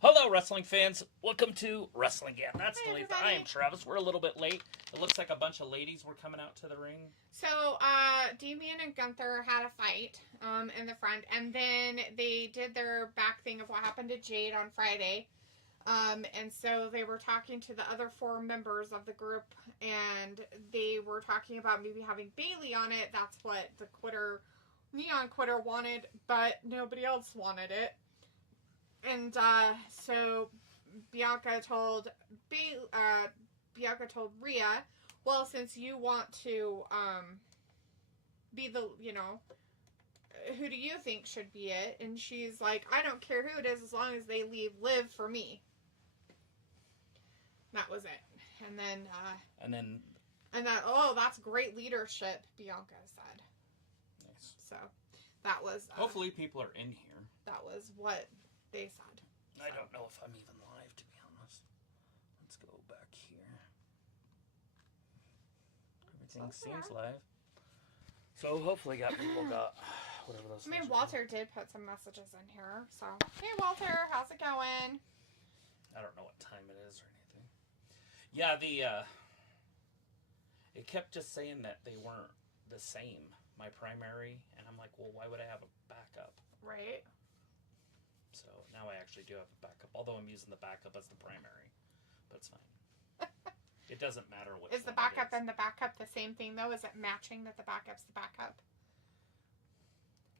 Hello, wrestling fans. Welcome to Wrestling Again. That's Hi, Delita. everybody. I am Travis. We're a little bit late. It looks like a bunch of ladies were coming out to the ring. So, Damian and Gunther had a fight in the front, and then they did their back thing of what happened to Jade on Friday. And so they were talking to the other four members of the group, and they were talking about maybe having Bailey on it. That's what the Neon Quitter wanted, but nobody else wanted it. And so Bianca told Rhea, well, since you want to be the, who do you think should be it? And she's like, I don't care who it is as long as they live for me. That was it. And then that's great leadership, Bianca said. Nice. So that was hopefully people are in here. That was what they said. I don't know if I'm even live, to be honest. Let's go back here. Everything seems live. So hopefully people got whatever those. I mean, Walter did put some messages in here. So, hey Walter, how's it going? I don't know what time it is or anything. Yeah, it kept just saying that they weren't the same, my primary, and I'm like, well, why would I have a backup? Right. So now I actually do have a backup, although I'm using the backup as the primary, but it's fine. It doesn't matter what. Is the backup and the backup the same thing though? Is it matching that the backup's the backup?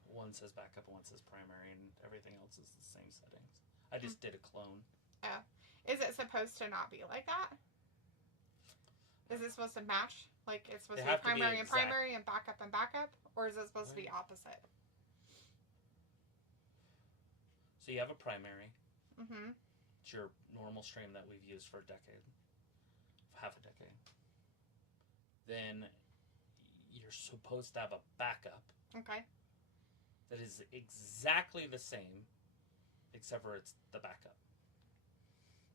One says backup, one says primary, and everything else is the same settings. I just did a clone. Oh. Is it supposed to not be like that? Is it supposed to match? Like it's supposed to be primary and primary and backup? Or is it supposed to be opposite? So you have a primary. Mm-hmm. It's your normal stream that we've used for a decade. Half a decade. Then you're supposed to have a backup. Okay. That is exactly the same, except for it's the backup.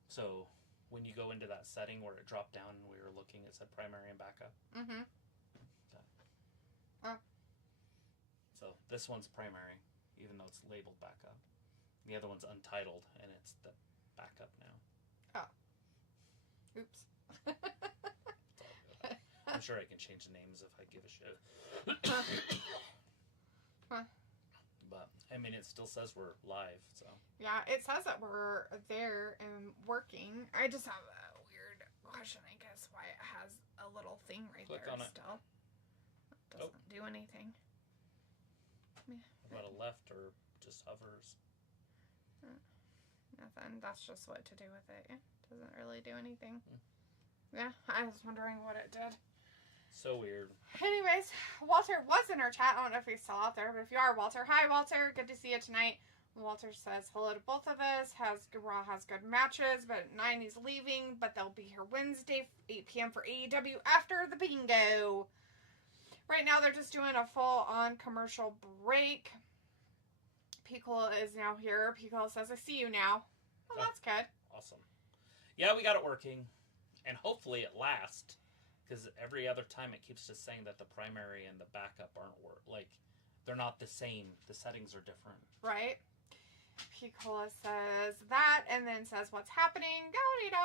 So when you go into that setting where it dropped down and we were looking, it said primary and backup. Mm-hmm. Okay. Oh. So this one's primary, even though it's labeled backup. The other one's untitled, and it's the backup now. Oh. Oops. I'm sure I can change the names if I give a shit. Huh. But, I mean, it still says we're live, so. Yeah, it says that we're there and working. I just have a weird question, I guess, why it has a little thing right Click there on it. still. It doesn't do anything. About a left or just hovers? Nothing. That's just what to do with it. Yeah, doesn't really do anything. Yeah, I was wondering what it did. So weird. Anyways, Walter was in our chat. I don't know if he's still out there, but if you are, Walter, hi, Walter. Good to see you tonight. Walter says hello to both of us. Raw has good matches, but at 9 he's leaving, but they'll be here Wednesday, 8 p.m. for AEW after the bingo. Right now, they're just doing a full-on commercial break. Piccolo is now here. Piccolo says, I see you now. Well, that's good. Awesome. Yeah, we got it working. And hopefully it lasts. Because every other time it keeps just saying that the primary and the backup aren't they're not the same. The settings are different. Right. Piccolo says that and then says what's happening.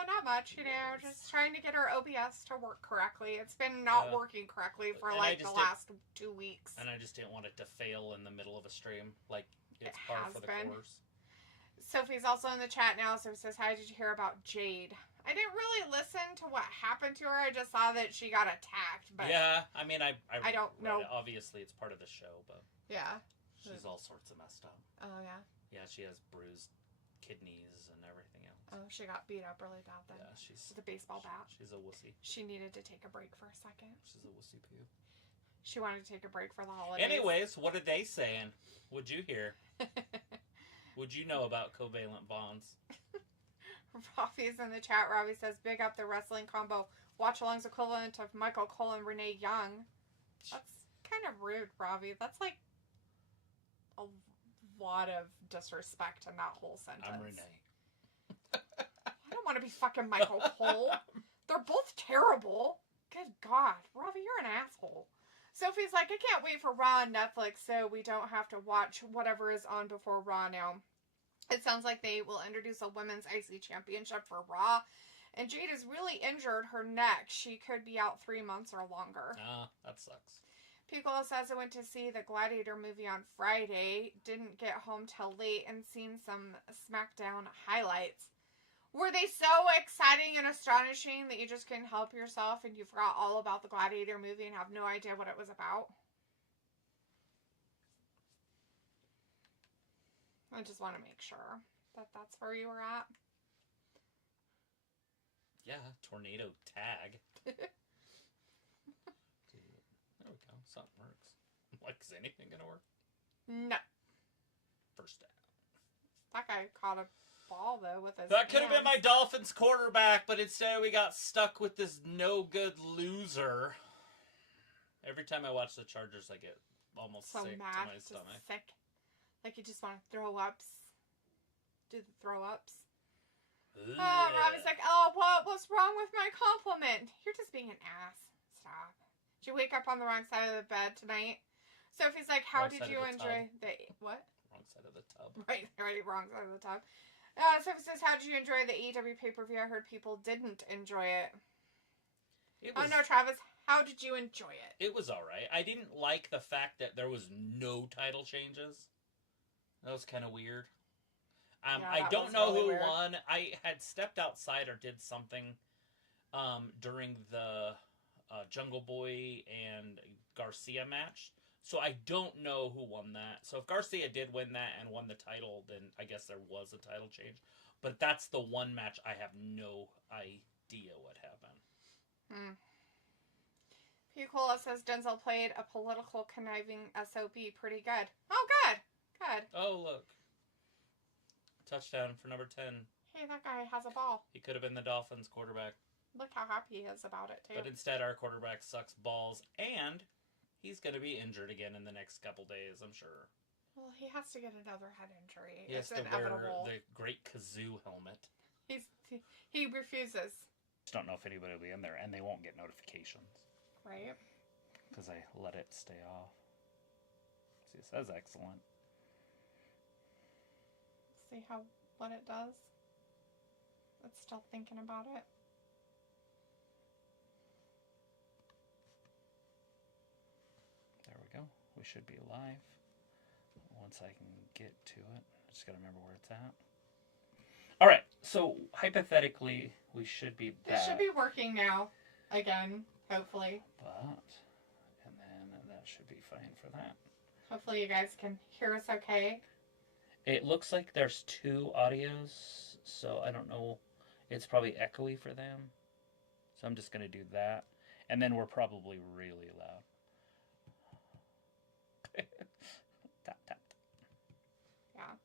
Not much, just trying to get our OBS to work correctly. It's been not working correctly for the last 2 weeks. And I just didn't want it to fail in the middle of a stream. It's par for the course. Sophie's also in the chat now. So it says, how did you hear about Jade? I didn't really listen to what happened to her. I just saw that she got attacked. But yeah, I mean, I don't know. Obviously, it's part of the show, but yeah, she's all sorts of messed up. Oh, yeah? Yeah, she has bruised kidneys and everything else. Oh, she got beat up really bad then. Yeah, she's... with a baseball bat. She's a wussy. She needed to take a break for a second. She's a wussy poo. She wanted to take a break for the holidays. Anyways, what are they saying? Would you hear? Would you know about covalent bonds? Rafi's in the chat. Rafi says, big up the wrestling combo. Watch along's equivalent of Michael Cole and Renee Young. That's kind of rude, Rafi. That's like a lot of disrespect in that whole sentence. I'm Renee. I don't want to be fucking Michael Cole. They're both terrible. Good God. Rafi, you're an asshole. Sophie's like, I can't wait for Raw on Netflix so we don't have to watch whatever is on before Raw now. It sounds like they will introduce a women's IC championship for Raw. And Jade is really injured her neck. She could be out 3 months or longer. That sucks. Piccolo says I went to see the Gladiator movie on Friday. Didn't get home till late and seen some SmackDown highlights. Were they so exciting and astonishing that you just couldn't help yourself and you forgot all about the Gladiator movie and have no idea what it was about? I just want to make sure that that's where you were at. Yeah, tornado tag. There we go. Something works. Like, is anything gonna work? No. First down. That guy caught a ball, though, with his That could have been hands. my Dolphins quarterback, but instead we got stuck with this no-good loser. Every time I watch the Chargers, I get almost So sick mad, to my just stomach. sick. Like you just want to throw ups. Do the throw ups. Oh, Robbie's like, oh, what's wrong with my compliment? You're just being an ass. Stop. Did you wake up on the wrong side of the bed tonight? Sophie's like, how Wrong did side you of the enjoy the what? Wrong side of the tub. Right, wrong side of the tub. Sophie says, how did you enjoy the AEW pay-per-view? I heard people didn't enjoy it. Oh no, Travis, how did you enjoy it? It was alright. I didn't like the fact that there was no title changes. That was kind of weird. I don't know who won. I had stepped outside or did something during the Jungle Boy and Garcia match. So I don't know who won that. So if Garcia did win that and won the title, then I guess there was a title change. But that's the one match I have no idea what happened. Picola says Denzel played a political conniving SOB pretty good. Oh, good. Good. Oh, look. Touchdown for number 10. Hey, that guy has a ball. He could have been the Dolphins quarterback. Look how happy he is about it, too. But instead, our quarterback sucks balls, and he's going to be injured again in the next couple days, I'm sure. Well, he has to get another head injury. He has to inevitable. wear the great kazoo helmet. He refuses. Just don't know if anybody will be in there, and they won't get notifications. Right. Because I let it stay off. See, it says excellent. See what it does. It's still thinking about it. There we go. We should be live. Once I can get to it. I just got to remember where it's at. Alright, so hypothetically, we should be back. It should be working now. Again, hopefully. And then that should be fine for that. Hopefully you guys can hear us okay. It looks like there's 2 audios, so I don't know. It's probably echoey for them. So I'm just going to do that. And then we're probably really loud. Tap, tap. Yeah.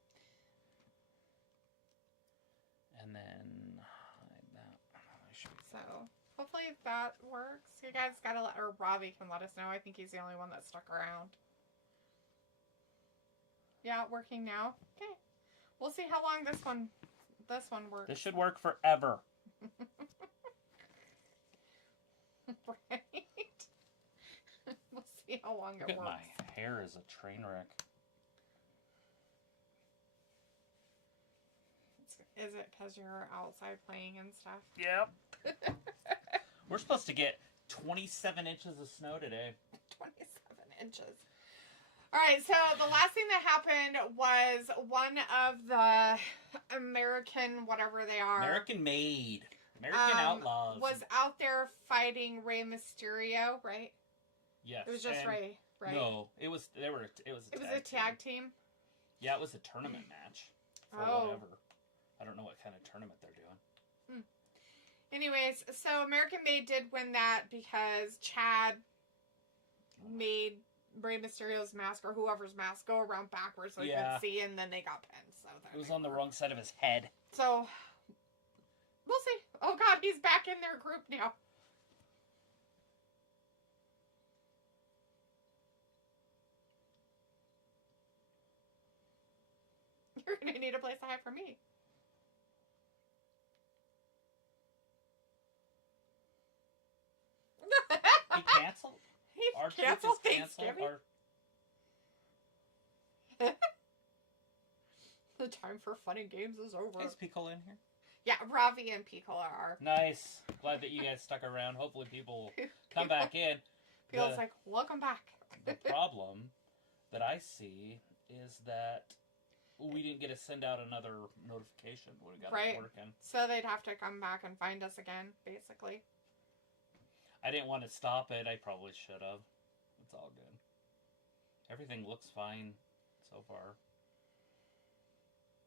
And then hide that. So, hopefully that works. You guys gotta Robbie can let us know. I think he's the only one that stuck around. Yeah, working now. Okay. We'll see how long this one works. This should work forever. Right? We'll see how long it works. My hair is a train wreck. Is it because you're outside playing and stuff? Yep. We're supposed to get 27 inches of snow today. 27 inches. Alright, so the last thing that happened was one of the American, whatever they are. American Outlaws. Was out there fighting Rey Mysterio, right? Yes. It was just Rey, right? No, it was a tag team? Yeah, it was a tournament match. For whatever. I don't know what kind of tournament they're doing. Anyways, so American Made did win that because Chad made Rey Mysterio's mask or whoever's mask go around backwards so you could see, and then they got pinned. So it was on the wrong side of his head. So we'll see. Oh God, he's back in their group now. You're gonna need a place to hide from me. He canceled? He canceled Thanksgiving? Our... The time for fun and games is over. Is Piccolo in here? Yeah, Ravi and Piccolo are. Nice. Glad that you guys stuck around. Hopefully people will come back in. Feels like, welcome back. The problem that I see is that we didn't get to send out another notification when we got it working. So they'd have to come back and find us again, basically. I didn't want to stop it. I probably should have. It's all good. Everything looks fine so far.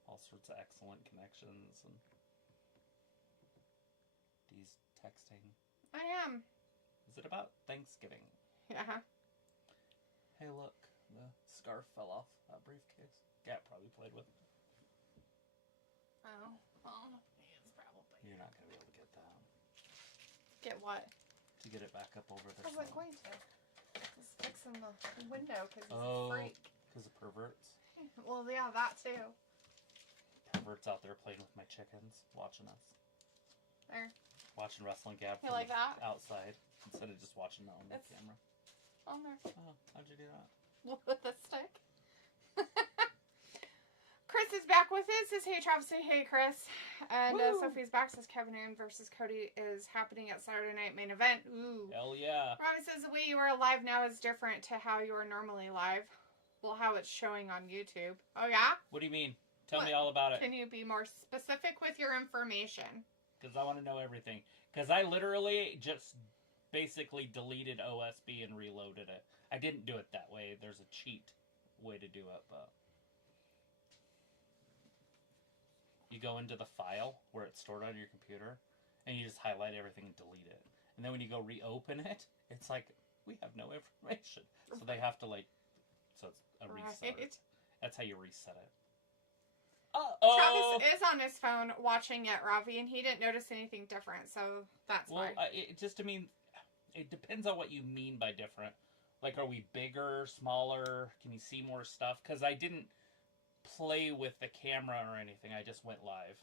All sorts of excellent connections and these texting. I am. Is it about Thanksgiving? Yeah. Hey, look. The scarf fell off that briefcase. Gat probably played with it. Oh. Well, it's probably. You're not going to be able to get that. Get what? To get it back up over there. I was going to. Just fixing the window because he's a freak. Because of perverts? Well, yeah, that too. Perverts out there playing with my chickens, watching us. There. Watching wrestling Gab You like that? outside instead of just watching it on the camera. On there. Oh, how'd you do that? With the stick. Chris is back with us. Says, hey, Travis. Say, hey, Chris. And Sophie's back. Says, Kevin Aaron versus Cody is happening at Saturday Night Main Event. Ooh. Hell yeah. Robbie says, the way you are live now is different to how you are normally live. Well, how it's showing on YouTube. Oh, yeah? What do you mean? Tell me all about it. Can you be more specific with your information? Because I want to know everything. Because I literally just basically deleted OSB and reloaded it. I didn't do it that way. There's a cheat way to do it, but you go into the file where it's stored on your computer, and you just highlight everything and delete it. And then when you go reopen it, it's like, we have no information. So they have to, like, so it's a reset. Right. That's how you reset it. Uh-oh! Travis is on his phone watching it, Ravi, and he didn't notice anything different, so that's why. It depends on what you mean by different. Like, are we bigger, smaller? Can you see more stuff? Because I didn't play with the camera or anything. I just went live.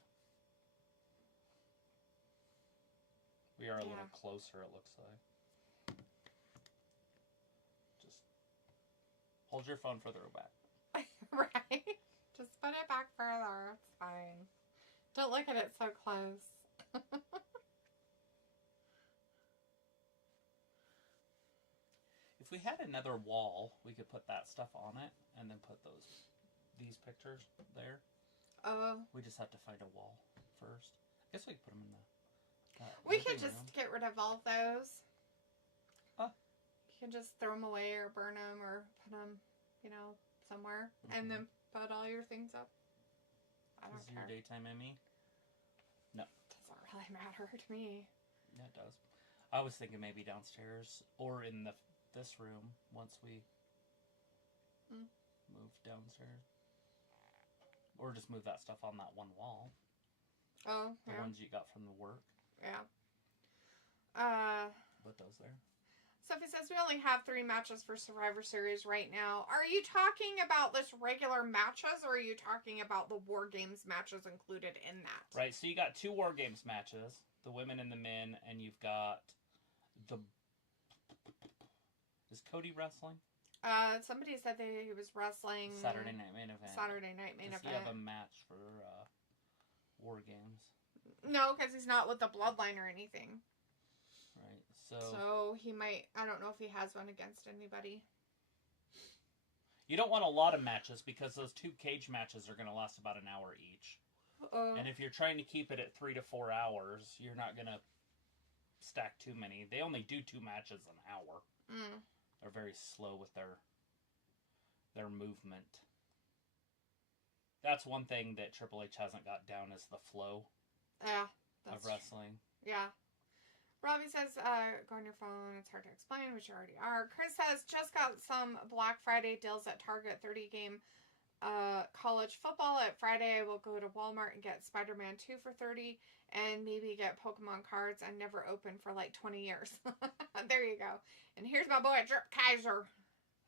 We are a little closer, it looks like. Just hold your phone further back. Right? Just put it back further. It's fine. Don't look at it so close. If we had another wall, we could put that stuff on it and then put these pictures there. We just have to find a wall first. I guess we could put them in the we could just get rid of all of those. You can just throw them away or burn them or put them, somewhere. And then put all your things up. I don't care. Is your daytime Emmy? No. Doesn't really matter to me. Yeah, it does. I was thinking maybe downstairs or in this room once we move downstairs. Or just move that stuff on that one wall. Oh, the ones you got from the work. Yeah. Put those there. Sophie says we only have 3 matches for Survivor Series right now. Are you talking about this regular matches, or are you talking about the War Games matches included in that? Right, so you got 2 War Games matches, the women and the men, and you've got the... Is Cody wrestling? Somebody said that he was wrestling... Saturday Night Main Event. Saturday Night Main Event. Does he have a match for War Games? No, because he's not with the Bloodline or anything. Right, so he might... I don't know if he has one against anybody. You don't want a lot of matches because those 2 cage matches are going to last about an hour each. And if you're trying to keep it at 3 to 4 hours, you're not going to stack too many. They only do 2 matches an hour. They're very slow with their movement. That's one thing that Triple H hasn't got down is the flow of wrestling. Yeah. Robbie says, go on your phone. It's hard to explain, which you already are. Chris says, just got some Black Friday deals at Target. 30-game college football. At Friday, I will go to Walmart and get Spider-Man 2 for $30 and maybe get Pokemon cards and never open for like 20 years. There you go. And here's my boy, Drip Kaiser.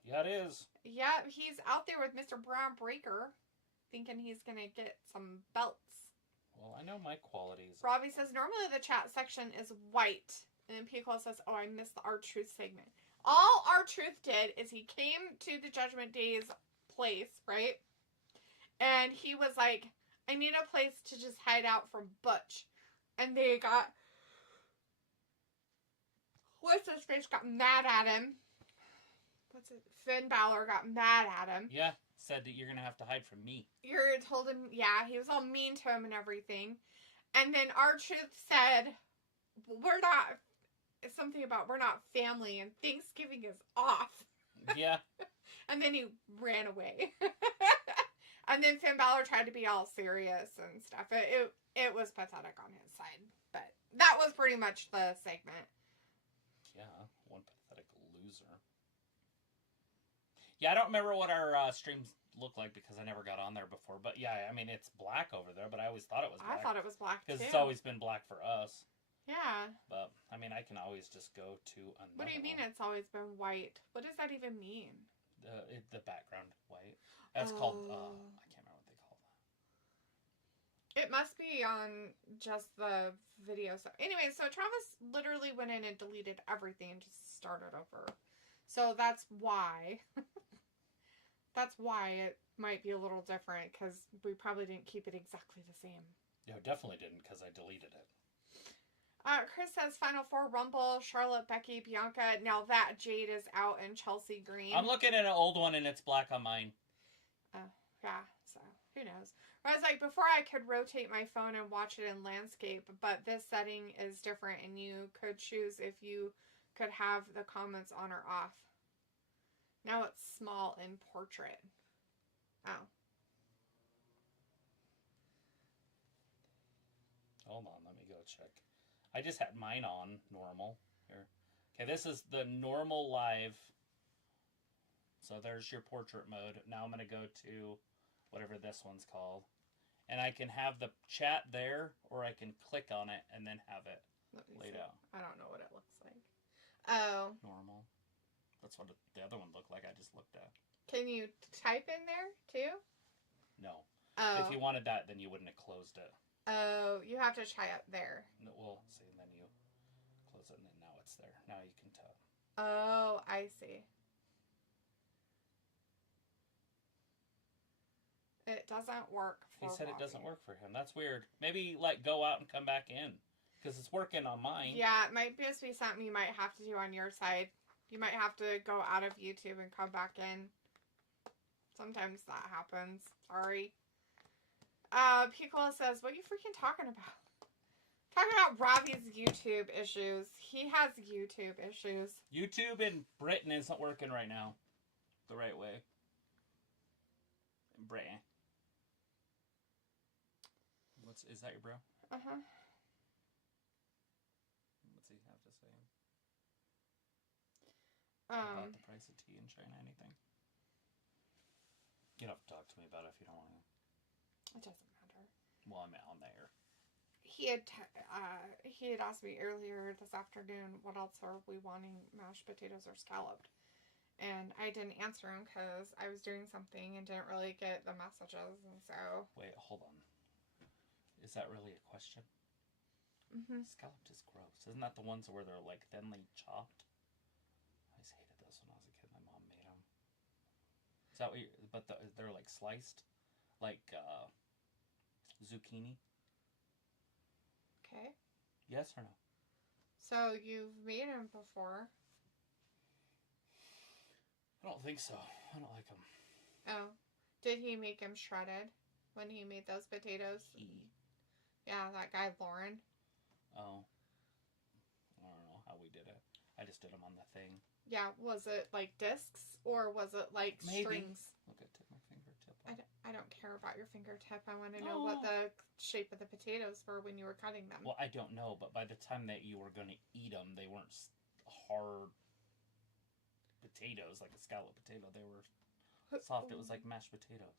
Yeah, it is. Yeah, he's out there with Mr. Brown Breaker thinking he's going to get some belts. Well, I know my qualities. Robbie says, normally the chat section is white. And then Piccolo says, oh, I missed the R-Truth segment. All R-Truth did is he came to the Judgment Day's place, right? And he was like, I need a place to just hide out from Butch. And they got... What's his face got mad at him. Finn Balor got mad at him. Yeah, said that you're going to have to hide from me. You told him, yeah, he was all mean to him and everything. And then R-Truth said, we're not family and Thanksgiving is off. Yeah. And then he ran away. And then Finn Balor tried to be all serious and stuff. It was pathetic on his side. But that was pretty much the segment. Yeah, one pathetic loser. Yeah, I don't remember what our streams look like because I never got on there before. But yeah, I mean, it's black over there, but I always thought it was black. I thought it was black, too. Because it's always been black for us. Yeah. But, I mean, I can always just go to another What do you mean it's always been white? What does that even mean? The background white. That's called, I can't remember what they call that. It must be on just the video. So anyway, so Travis literally went in and deleted everything and just started over. So that's why. That's why it might be a little different, because we probably didn't keep it exactly the same. No, definitely didn't, because I deleted it. Chris says Final Four Rumble, Charlotte, Becky, Bianca. Now that Jade is out and Chelsea Green. I'm looking at an old one and it's black on mine. Yeah, so who knows. I was like, before I could rotate my phone and watch it in landscape, but this setting is different and you could choose if you could have the comments on or off. Now it's small in portrait. Oh. Hold on, let me go check. I just had mine on normal. Here. Okay, this is the normal live. So there's your portrait mode. Now I'm going to go to whatever this one's called. And I can have the chat there, or I can click on it and then have it laid out. I don't know what it looks like. Oh. Normal. That's what the other one looked like I just looked at. Can you type in there, too? No. Oh. If you wanted that, then you wouldn't have closed it. Oh, you have to try up there. No, well, see, and then you close it, and then now it's there. Now you can tell. Oh, I see. It doesn't work for He said Bobby. it doesn't work for him. That's weird. Maybe, like, go out and come back in. Because it's working on mine. Yeah, it might just be something you might have to do on your side. You might have to go out of YouTube and come back in. Sometimes that happens. Sorry. Picola says, what are you freaking talking about? Talking about Robbie's YouTube issues. He has YouTube issues. YouTube in Britain isn't working right now. The right way. In Britain. Is that your bro? Uh-huh. What's he have to say? About the price of tea in China, anything? You don't have to talk to me about it if you don't want to. It doesn't matter. Well, I'm on there. He had asked me earlier this afternoon, what else are we wanting, mashed potatoes or scalloped? And I didn't answer him because I was doing something and didn't really get the messages, and so... Wait, hold on. Is that really a question? Mm-hmm. Scalloped is gross. Isn't that the ones where they're, like, thinly chopped? I always hated those when I was a kid. My mom made them. Is that what you're... But they're, like, sliced? Like, zucchini? Okay. Yes or no? So, you've made them before. I don't think so. I don't like them. Oh. Did he make them shredded when he made those potatoes? Yeah, that guy, Lauren. Oh. I don't know how we did it. I just did them on the thing. Yeah, was it like discs or was it like strings? Look at my fingertip. I don't care about your fingertip. I want to know what the shape of the potatoes were when you were cutting them. Well, I don't know, but by the time that you were going to eat them, they weren't hard potatoes, like a scalloped potato. They were soft. It was like mashed potatoes.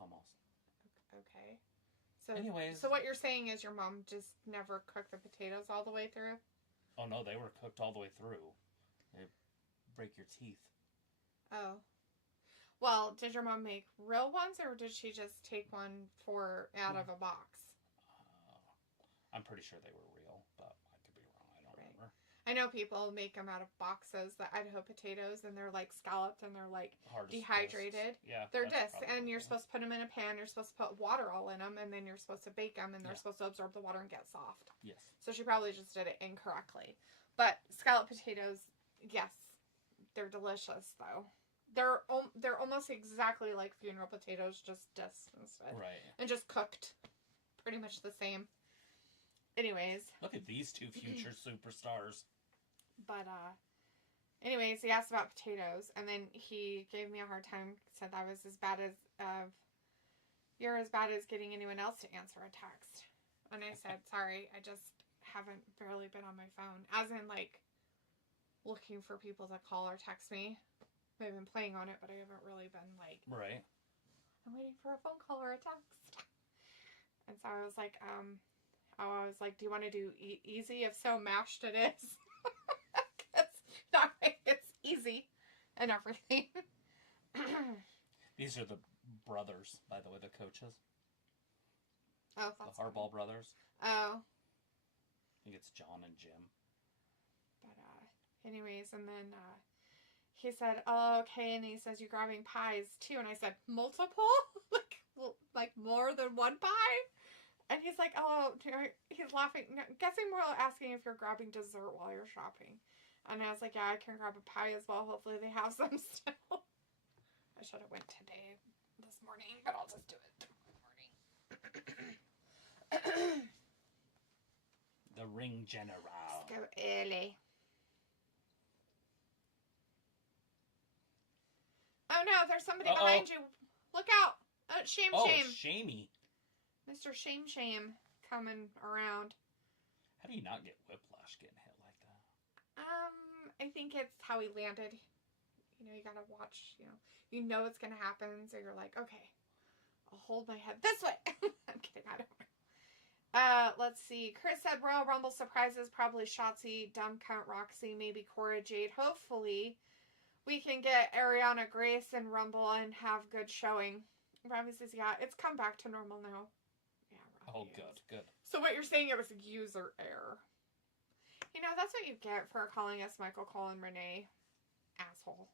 Almost. Okay. So, anyways. So what you're saying is your mom just never cooked the potatoes all the way through? Oh, no, they were cooked all the way through. They break your teeth. Oh. Well, did your mom make real ones, or did she just take one out of a box? I'm pretty sure they were real, but I could be wrong. I don't remember. I know people make them out of boxes, the Idaho potatoes, and they're like scalloped and they're like dehydrated. Discs. Yeah, they're discs, and you're supposed to put them in a pan. You're supposed to put water all in them, and then you're supposed to bake them, and they're supposed to absorb the water and get soft. Yes. So she probably just did it incorrectly. But scalloped potatoes, yes, they're delicious though. They're almost exactly like funeral potatoes, just discs instead. Right. And just cooked, pretty much the same. Anyways. Look at these two future superstars. But, anyways, he asked about potatoes, and then he gave me a hard time, said that was as bad as, you're as bad as getting anyone else to answer a text. And I said, sorry, I just haven't barely been on my phone. As in, like, looking for people to call or text me. I've been playing on it, but I haven't really been, like... Right. I'm waiting for a phone call or a text. And so I was like, do you want to do easy? If so, mashed it is. It's easy and everything. These are the brothers, by the way, the coaches. Oh, that's the Harbaugh brothers. Oh. I think it's John and Jim. But, anyways, and then, he said, oh, okay, and he says, you're grabbing pies, too, and I said, multiple? like, more than one pie? And he's like, oh, he's laughing, guessing more asking if you're grabbing dessert while you're shopping. And I was like, yeah, I can grab a pie as well. Hopefully they have some still. I should have went this morning, but I'll just do it tomorrow morning. The ring general. Let's go early. Oh no, there's somebody behind you. Look out. Shame. Shamey. Mr. Shame coming around. How do you not get whiplash getting hit like that? I think it's how he landed. You know, you gotta watch, you know it's gonna happen, so you're like, okay, I'll hold my head this way. I'm kidding, I don't know. Let's see. Chris said Royal Rumble surprises, probably Shotzi, Dumb Cunt Roxy, maybe Cora Jade. Hopefully, we can get Ariana Grace and Rumble and have good showing. Robbie says, yeah, it's come back to normal now. Yeah, Robbie good. So what you're saying, it was a user error. You know, that's what you get for calling us Michael Cole and Renee. Asshole.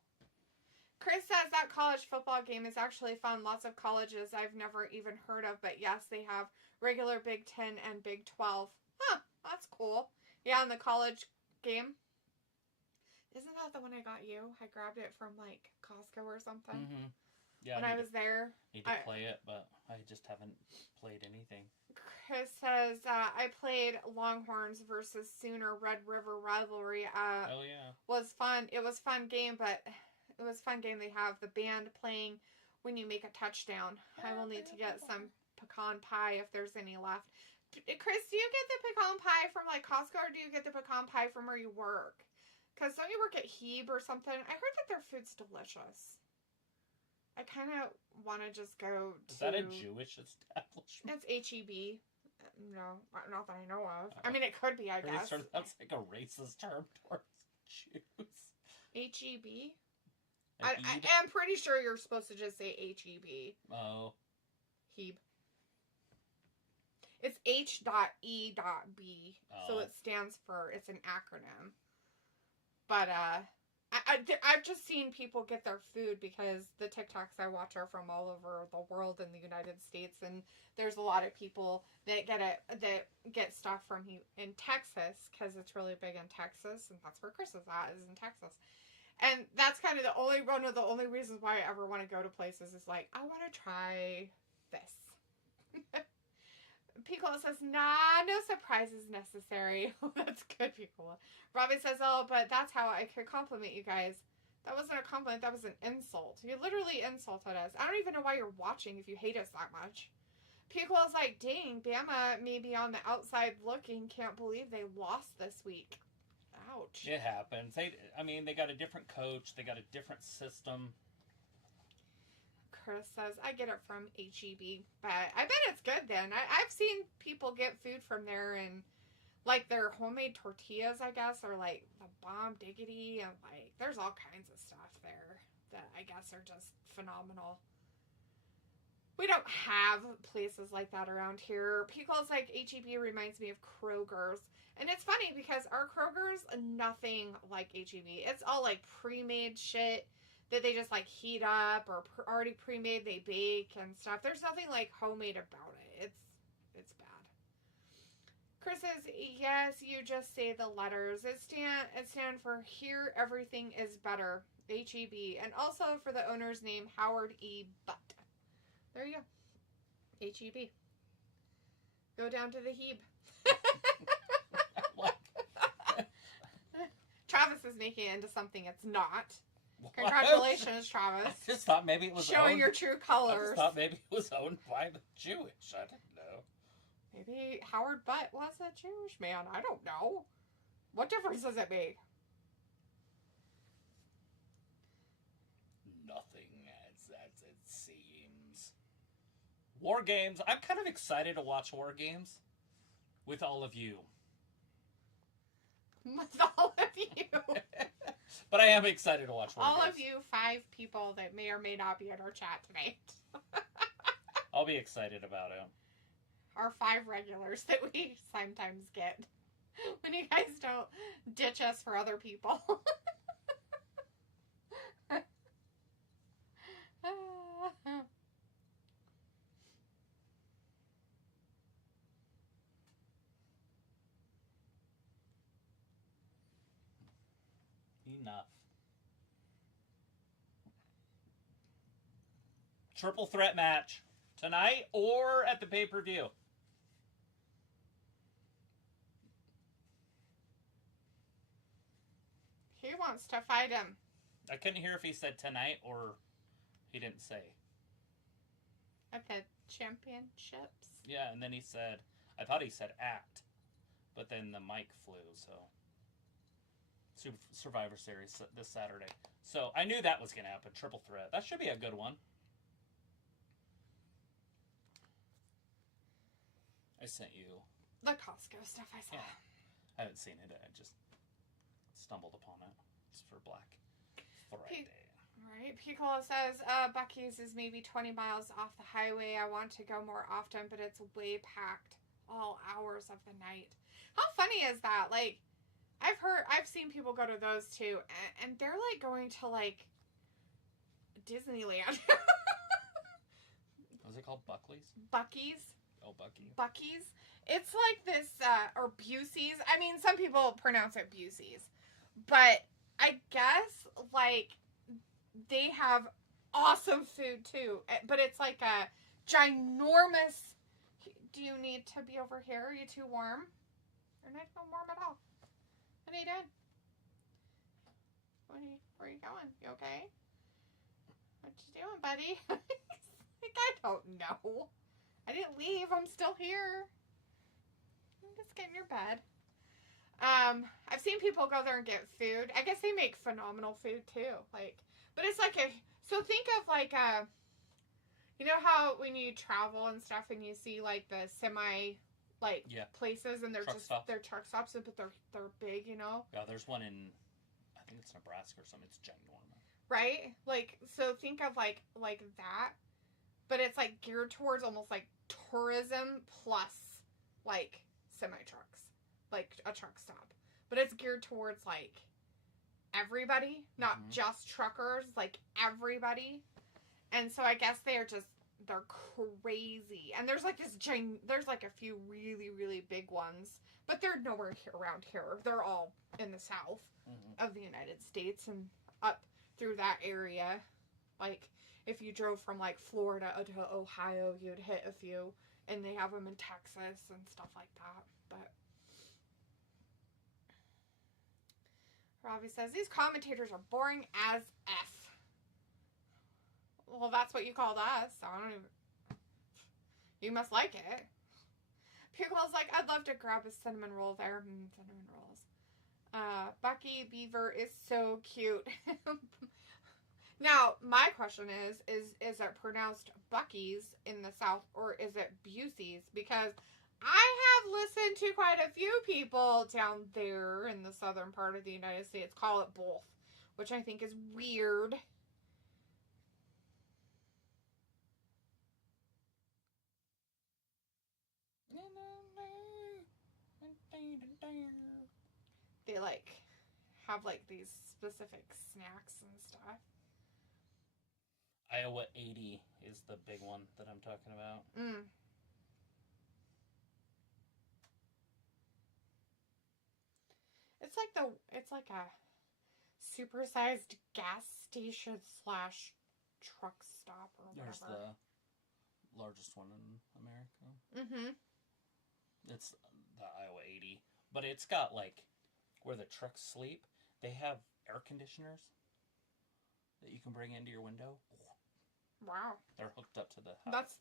Chris says that college football game is actually fun. Lots of colleges I've never even heard of, but yes, they have regular Big 10 and Big 12. Huh, that's cool. Yeah, and the college game. Isn't that the one I got you? I grabbed it from, like, Costco or something. Mm-hmm. Yeah, when I was there. Need to play it, but I just haven't played anything. Chris says, I played Longhorns versus Sooner Red River Rivalry. Oh, yeah. Was fun. It was a fun game, but it was a fun game. They have the band playing when you make a touchdown. I will need to get some pecan pie if there's any left. Chris, do you get the pecan pie from, like, Costco, or do you get the pecan pie from where you work? Because don't you work at Hebe or something? I heard that their food's delicious. I kind of want to just go to... Is that a Jewish establishment? It's H-E-B. No, not that I know of. I mean, it could be, I guess. That's like a racist term towards Jews. H-E-B? I'm pretty sure you're supposed to just say H-E-B. Oh. Hebe. It's H.E.B. Oh. So it stands for... It's an acronym. But, I've just seen people get their food because the TikToks I watch are from all over the world in the United States, and there's a lot of people that get stuff from in Texas because it's really big in Texas, and that's where Chris is at, is in Texas. And that's kind of one of the only reasons why I ever want to go to places is like, I want to try this. Piccolo says, nah, no surprises necessary. That's good, Piccolo. Robbie says, oh, but that's how I could compliment you guys. That wasn't a compliment, that was an insult. You literally insulted us. I don't even know why you're watching if you hate us that much. Piccolo's like, dang, Bama may be on the outside looking. Can't believe they lost this week. Ouch. It happens. They got a different coach. They got a different system. Chris says, I get it from H-E-B, but I bet it's good then. I've seen people get food from there, and like their homemade tortillas, I guess, or like the bomb diggity, and like there's all kinds of stuff there that I guess are just phenomenal. We don't have places like that around here. Pickles like H-E-B reminds me of Kroger's. And it's funny because our Kroger's nothing like HEB. It's all like pre-made shit that they just like heat up or already pre-made, they bake and stuff. There's nothing like homemade about it. It's bad. Chris says, yes, you just say the letters. It stand for Here Everything is Better, HEB. And also for the owner's name, Howard E. Butt. There you go. HEB. Go down to the Heb. What? Travis is making it into something it's not. Congratulations, Travis. I just thought maybe it was showing owned, your true I colors. just thought maybe it was owned by the Jewish. I didn't know. Maybe Howard Butt was a Jewish man. I don't know. What difference does it make? Nothing, as it seems. War Games. I'm kind of excited to watch War Games with all of you. With all of you. But I am excited to watch War all Games. of you 5 people that may or may not be in our chat tonight. I'll be excited about it. Our 5 regulars that we sometimes get when you guys don't ditch us for other people. Enough. Triple threat match tonight or at the pay-per-view. He wants to fight him. I couldn't hear if he said tonight or he didn't say. At the championships? Yeah, and then he said, I thought he said act, but then the mic flew, so. Survivor Series this Saturday. So I knew that was going to happen. Triple threat. That should be a good one. I sent you. The Costco stuff I saw. Yeah. I haven't seen it. I just stumbled upon it. It's for Black Friday. Right. Piccolo says, Buc-ee's is maybe 20 miles off the highway. I want to go more often, but it's way packed all hours of the night. How funny is that? Like, I've seen people go to those too, and they're like going to like Disneyland. Was it called Buckley's? Buc-ee's. Oh, Buc-ee. Buc-ee's. It's like this, or Busey's. I mean, some people pronounce it Busey's, but I guess like they have awesome food too. But it's like a ginormous. Do you need to be over here? Are you too warm? You're not warm at all. What are you doing? Where are you going? You okay? What you doing, buddy? Like, I don't know. I didn't leave. I'm still here. Just get in your bed. I've seen people go there and get food. I guess they make phenomenal food too. Like, but it's like so think of like you know how when you travel and stuff and you see like the semi places and they're they're truck stops, but they're big, you know? Yeah, there's one in, I think it's Nebraska or something. It's ginormous. Right? Like, so think of like that, but it's like geared towards almost like tourism plus like semi trucks, like a truck stop, but it's geared towards like everybody, not just truckers, like everybody. And so I guess they're crazy. And there's like there's like a few really, really big ones, but they're nowhere around here. They're all in the south of the United States and up through that area. Like if you drove from like Florida to Ohio, you'd hit a few, and they have them in Texas and stuff like that. But Robbie says these commentators are boring as F. Well, that's what you called us, so I don't even... You must like it. Pickle's like, I'd love to grab a cinnamon roll there. Cinnamon rolls. Bucky Beaver is so cute. Now, my question is it pronounced Bucky's in the South, or is it Busey's? Because I have listened to quite a few people down there in the southern part of the United States call it both, which I think is weird. They like have like these specific snacks and stuff. Iowa 80 is the big one that I'm talking about. It's like a supersized gas station / truck stop or whatever. There's the largest one in America. Mm-hmm. It's the Iowa 80. But it's got, like, where the trucks sleep, they have air conditioners that you can bring into your window. Wow. They're hooked up to the house. That's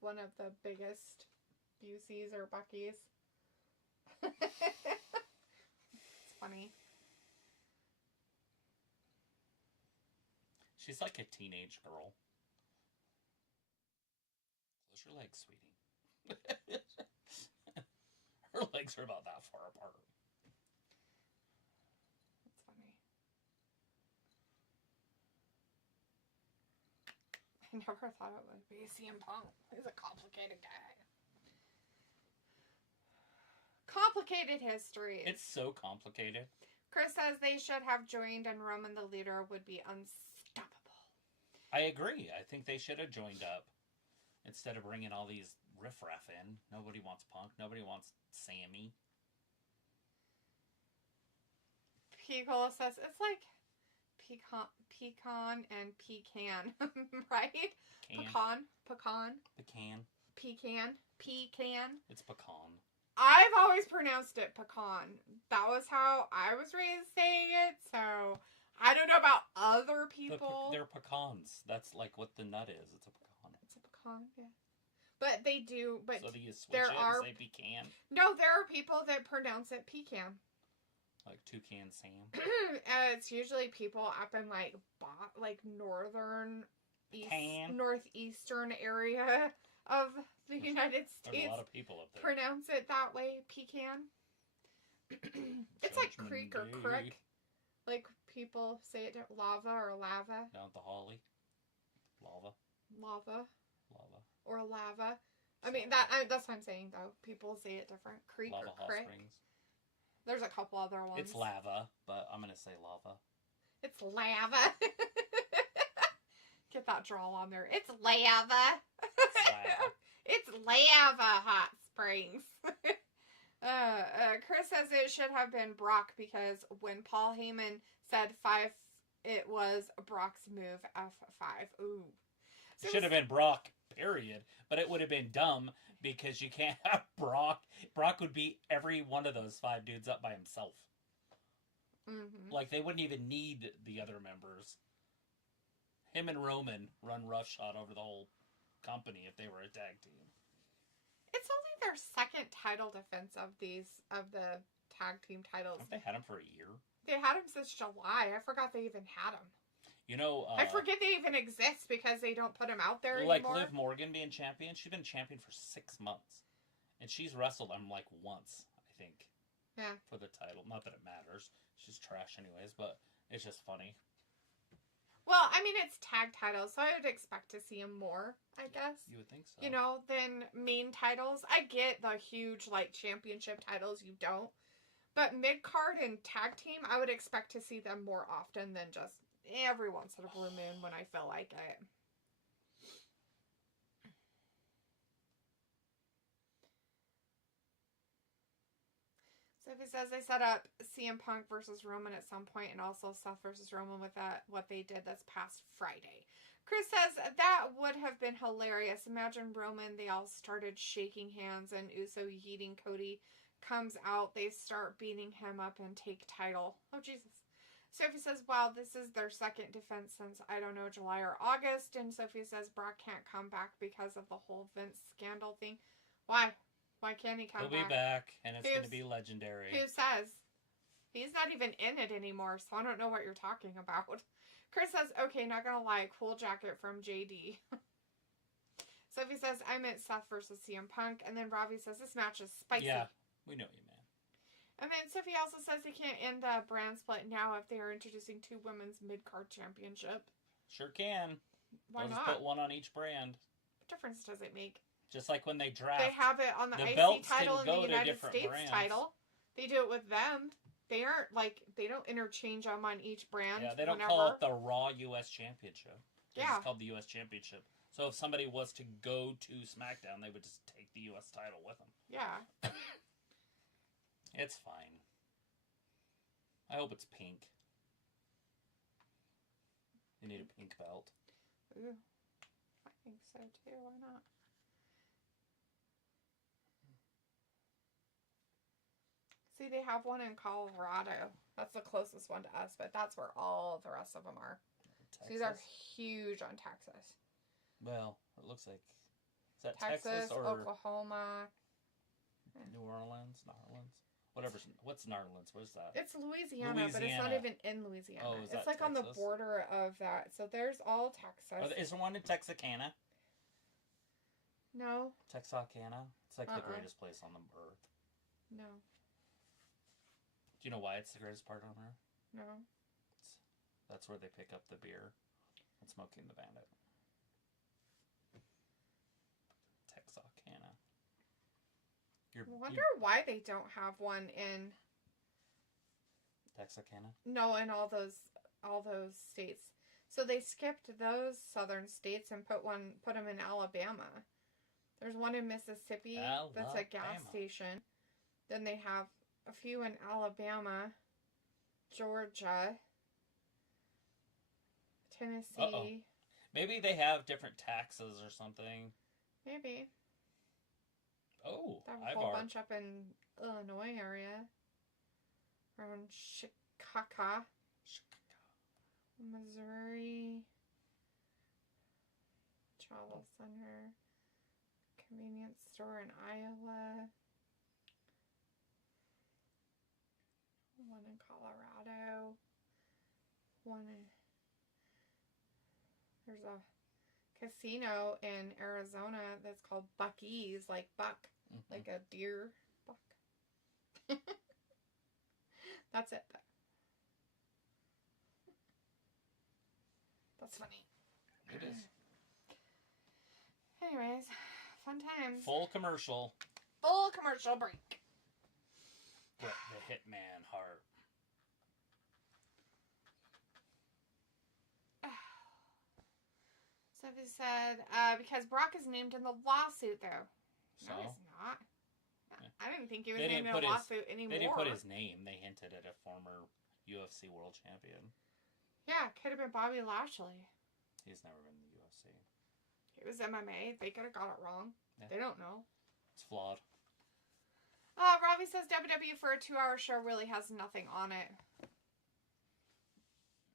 one of the biggest Buc-ee's or Buc-ee's. It's funny. She's like a teenage girl. Close your legs, sweetie. Her legs are about that far apart. That's funny. I never thought it would be CM Punk. He's a complicated guy. Complicated history. It's so complicated. Chris says they should have joined and Roman the leader would be unstoppable. I agree. I think they should have joined up instead of bringing all these riffraff in. Nobody wants Punk. Nobody wants Sammy. Picola says it's like pecan and pecan, right? Pecan. Pecan. It's pecan. I've always pronounced it pecan. That was how I was raised saying it, so I don't know about other people. They're pecans. That's like what the nut is. It's a pecan. It's a pecan, yeah. But they do, but so do you switch there it are, and say pecan? No, there are people that pronounce it pecan. Like Toucan Sam? It's usually people up in like northeastern area of the United States. There's a lot of people up there. Pronounce it that way, pecan. It's like creek or crick. Like people say it lava or lava. Down at the Holly. Lava. Or lava. I mean, that's what I'm saying, though. People say it different. Creek Lava or Hot crick. Springs. There's a couple other ones. It's lava, but I'm going to say lava. It's lava. Get that drawl on there. It's lava. It's lava Hot Springs. Chris says it should have been Brock because when Paul Heyman said 5, it was Brock's move, F5. Ooh. So it should have been Brock, period. But it would have been dumb because you can't have Brock. Brock would beat every one of those 5 dudes up by himself. Mm-hmm. Like, they wouldn't even need the other members. Him and Roman run roughshod over the whole company if they were a tag team. It's only their second title defense of the tag team titles. Haven't they had him for a year? They had him since July. I forgot they even had him. You know, I forget they even exist because they don't put him out there like anymore. Liv Morgan being champion, she's been champion for 6 months. And she's wrestled him like once, I think. Yeah. For the title. Not that it matters. She's trash anyways, but it's just funny. Well, I mean, it's tag titles, so I would expect to see him more, I guess. You would think so. You know, than main titles. I get the huge, like, championship titles, you don't. But mid-card and tag team, I would expect to see them more often than just every once in a blue moon when I feel like it. So if he says they set up CM Punk versus Roman at some point and also Seth versus Roman with what they did this past Friday. Chris says that would have been hilarious. Imagine Roman, they all started shaking hands and Uso yeeting Cody comes out. They start beating him up and take title. Oh, Jesus. Sophie says, wow, this is their second defense since, I don't know, July or August. And Sophie says Brock can't come back because of the whole Vince scandal thing. Why? Why can't he come back? He'll be back, and it's going to be legendary. Who says? He's not even in it anymore, so I don't know what you're talking about. Chris says, okay, not gonna lie, cool jacket from JD. Sophie says, I meant Seth versus CM Punk. And then Robbie says, this match is spicy. Yeah, we know what you meant. And then Sophie also says they can't end the brand split now if they are introducing 2 women's mid-card championship. Sure can. Why They'll not? just put one on each brand. What difference does it make? Just like when they draft. They have it on the IC belts title can and go the to United different States brands. title. They do it with them. They aren't like, they don't interchange them on each brand. Yeah, they don't call it the Raw U.S. Championship. Yeah. It's called the U.S. Championship. So if somebody was to go to SmackDown, they would just take the U.S. title with them. Yeah. It's fine. I hope it's pink. You need a pink belt. Ooh. I think so too. Why not? See, they have one in Colorado. That's the closest one to us, but that's where all the rest of them are. Texas? These are huge on Texas. Well, it looks like... Is that Texas or... Oklahoma. New Orleans? Whatever. What's Narlands? What is that? It's Louisiana, but it's not even in Louisiana. Oh, is it's that like on the Texas? border of that. So there's all Texas. Is there one in Texarkana? No. Texarkana? It's like the greatest place on the earth. No. Do you know why it's the greatest part on earth? No. That's where they pick up the beer and Smoking the Bandit. Texarkana. I wonder why they don't have one in Texarkana? No, in all those states. So they skipped those southern states and put them in Alabama. There's one in Mississippi that's a gas station. Then they have a few in Alabama, Georgia, Tennessee. Uh-oh. Maybe they have different taxes or something. Maybe. Oh, they have a whole bunch up in Illinois area. Around Chicago. Missouri. Travel Center. Convenience store in Iowa. One in Colorado. There's a casino in Arizona that's called Buc-ee's, like buck, like a deer buck. That's it. That's funny. It is. Anyways, fun times. Full commercial. Full commercial break. Get the Hitman heart. Sophie said, because Brock is named in the lawsuit, though. So? No, he's not. Yeah. I didn't think he was named in a lawsuit anymore. They didn't put his name. They hinted at a former UFC world champion. Yeah, could have been Bobby Lashley. He's never been in the UFC. It was MMA. They could have got it wrong. Yeah. They don't know. It's flawed. Ravi says WWE for a 2-hour show really has nothing on it.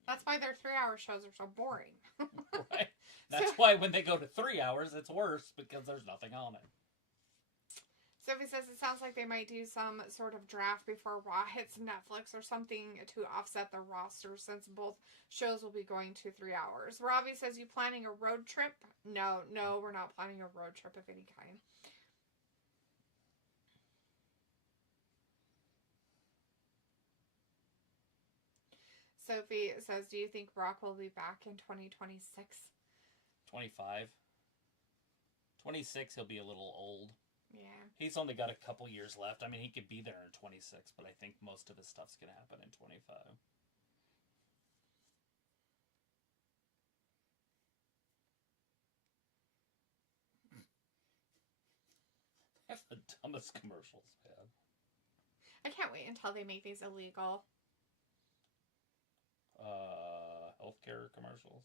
That's why their 3-hour shows are so boring. Right. That's why when they go to 3 hours, it's worse because there's nothing on it. Sophie says it sounds like they might do some sort of draft before Raw hits Netflix or something to offset the roster since both shows will be going to 3 hours. Ravi says, you planning a road trip? No, we're not planning a road trip of any kind. Sophie says, do you think Brock will be back in 2026? 25. 26, he'll be a little old. Yeah. He's only got a couple years left. I mean, he could be there in 26, but I think most of his stuff's going to happen in 25. That's the dumbest commercials, man. I can't wait until they make these illegal. Healthcare commercials?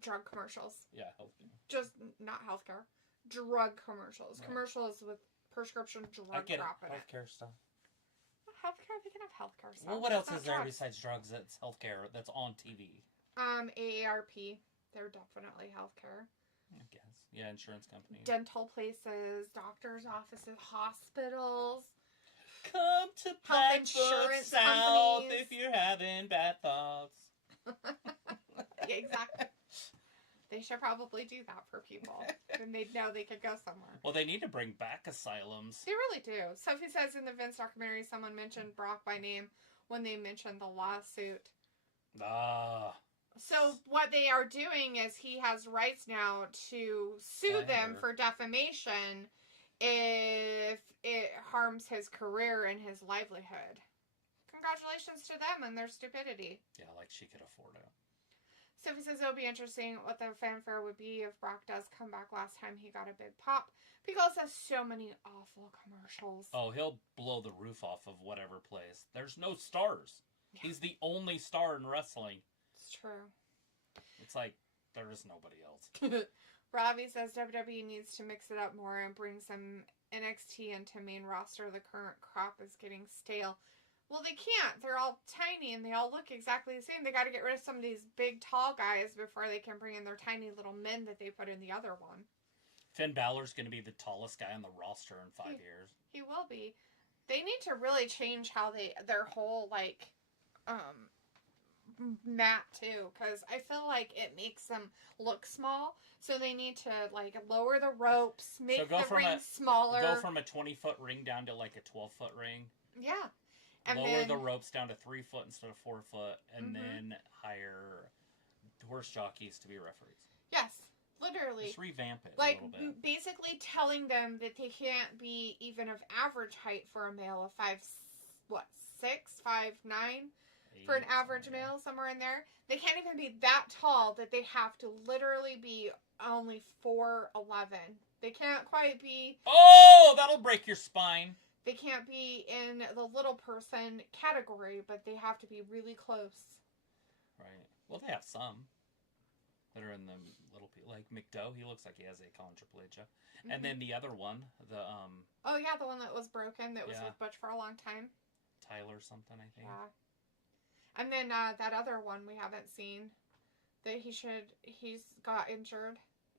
Drug commercials. Yeah, healthcare. Just not healthcare. Drug commercials. Right. Commercials with prescription drug I get crap in it. healthcare stuff. Healthcare, they can have healthcare stuff. Well, what else is there drugs. besides drugs that's healthcare that's on TV? AARP. They're definitely healthcare. I guess. Yeah, insurance companies. Dental places, doctors' offices, hospitals. Come to Blackfoot South if you're having bad thoughts. Yeah, exactly. They should probably do that for people. Then they'd know they could go somewhere. Well, they need to bring back asylums. They really do. Sophie says in the Vince documentary, someone mentioned Brock by name when they mentioned the lawsuit. So what they are doing is he has rights now to sue them for defamation if it harms his career and his livelihood. Congratulations to them and their stupidity. Yeah, like she could afford it. Sophie says it'll be interesting what the fanfare would be if Brock does come back. Last time he got a big pop. Because has so many awful commercials. Oh, he'll blow the roof off of whatever place. There's no stars. Yeah. He's the only star in wrestling. It's true. It's like, there is nobody else. Robbie says WWE needs to mix it up more and bring some NXT into main roster. The current crop is getting stale. Well, they can't. They're all tiny and they all look exactly the same. They got to get rid of some of these big, tall guys before they can bring in their tiny little men that they put in the other one. Finn Balor's going to be the tallest guy on the roster in 5 years. He will be. They need to really change how their whole, mat, too. Because I feel like it makes them look small. So they need to, lower the ropes, make the ring smaller. Go from a 20-foot ring down to, a 12-foot ring. Yeah. And lower the ropes down to 3 foot instead of 4 foot, and then hire horse jockeys to be referees. Yes, literally. Just revamp it a little bit. Basically telling them that they can't be even of average height for a male of 5'6", 5'9", for an average male, somewhere in there. They can't even be that tall that they have to literally be only 4'11". They can't quite be... Oh, that'll break your spine. They can't be in the little person category, but they have to be really close. Right. Well, they have some that are in the little people. Like McDowell, he looks like he has achondroplasia. Mm-hmm. And then the other one, the... Oh, yeah, the one that was broken, that was with Butch for a long time. Tyler something, I think. Yeah. And then that other one we haven't seen, that he's got injured.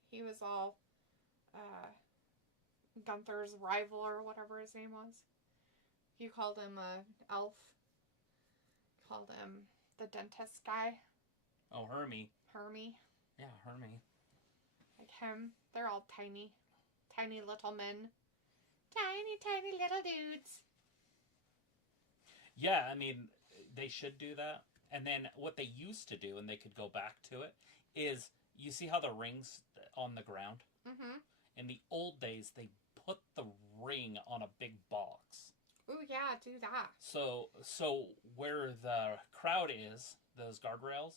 He was all... Gunther's rival or whatever his name was. You called him Elf. Called him the dentist guy. Oh, Hermie. Yeah, Hermie. Like him. They're all tiny. Tiny little men. Tiny little dudes. Yeah, I mean, they should do that. And then what they used to do, and they could go back to it, is you see how the ring's on the ground? Mm-hmm. In the old days, they put the ring on a big box. Ooh, yeah, do that. So where the crowd is, those guardrails,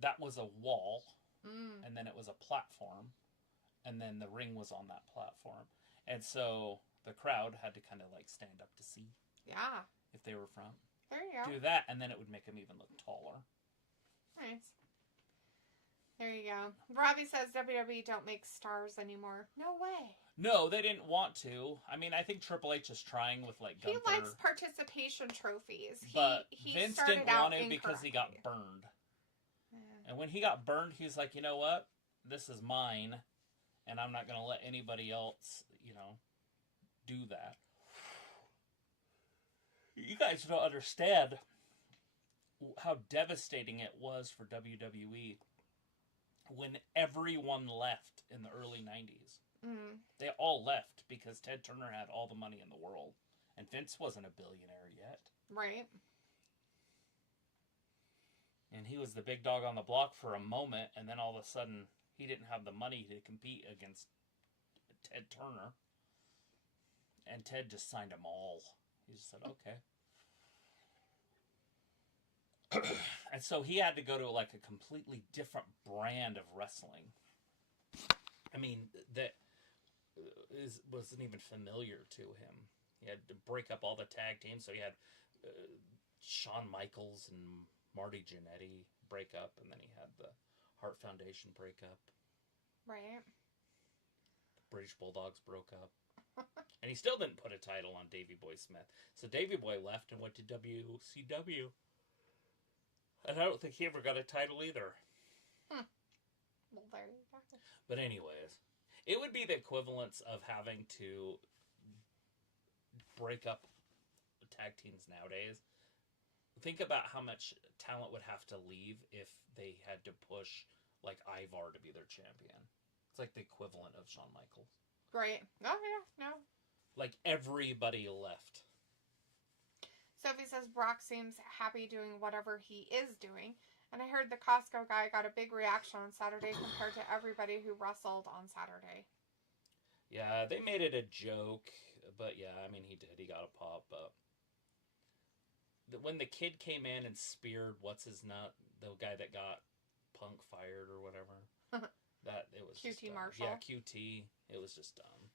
that was a wall, and then it was a platform, and then the ring was on that platform. And so the crowd had to kind of stand up to see. Yeah. If they were front. There you go. Do that, and then it would make them even look taller. Nice. There you go. Robbie says WWE don't make stars anymore. No way. No, they didn't want to. I mean, I think Triple H is trying with Gunther. He likes participation trophies. But Vince didn't want to because he got burned. Yeah. And when he got burned, he's like, you know what? This is mine, and I'm not going to let anybody else, do that. You guys don't understand how devastating it was for WWE when everyone left in the early 90s. Mm. They all left because Ted Turner had all the money in the world. And Vince wasn't a billionaire yet. Right. And he was the big dog on the block for a moment, and then all of a sudden, he didn't have the money to compete against Ted Turner. And Ted just signed them all. He just said, okay. And so he had to go to a completely different brand of wrestling. I mean, that wasn't even familiar to him. He had to break up all the tag teams. So he had Shawn Michaels and Marty Jannetty break up, and then he had the Hart Foundation break up. Right. British Bulldogs broke up. And he still didn't put a title on Davey Boy Smith. So Davey Boy left and went to WCW. And I don't think he ever got a title either. Well, there you go. But anyways, it would be the equivalence of having to break up tag teams nowadays. Think about how much talent would have to leave if they had to push Ivar to be their champion. It's like the equivalent of Shawn Michaels. Right. Oh, yeah. No. Everybody left. Sophie says Brock seems happy doing whatever he is doing. And I heard the Costco guy got a big reaction on Saturday compared to everybody who wrestled on Saturday. Yeah, they made it a joke, but yeah, I mean, he did. He got a pop, but when the kid came in and speared what's his nut, the guy that got Punk fired or whatever, that it was QT just Marshall. Yeah, QT. It was just dumb.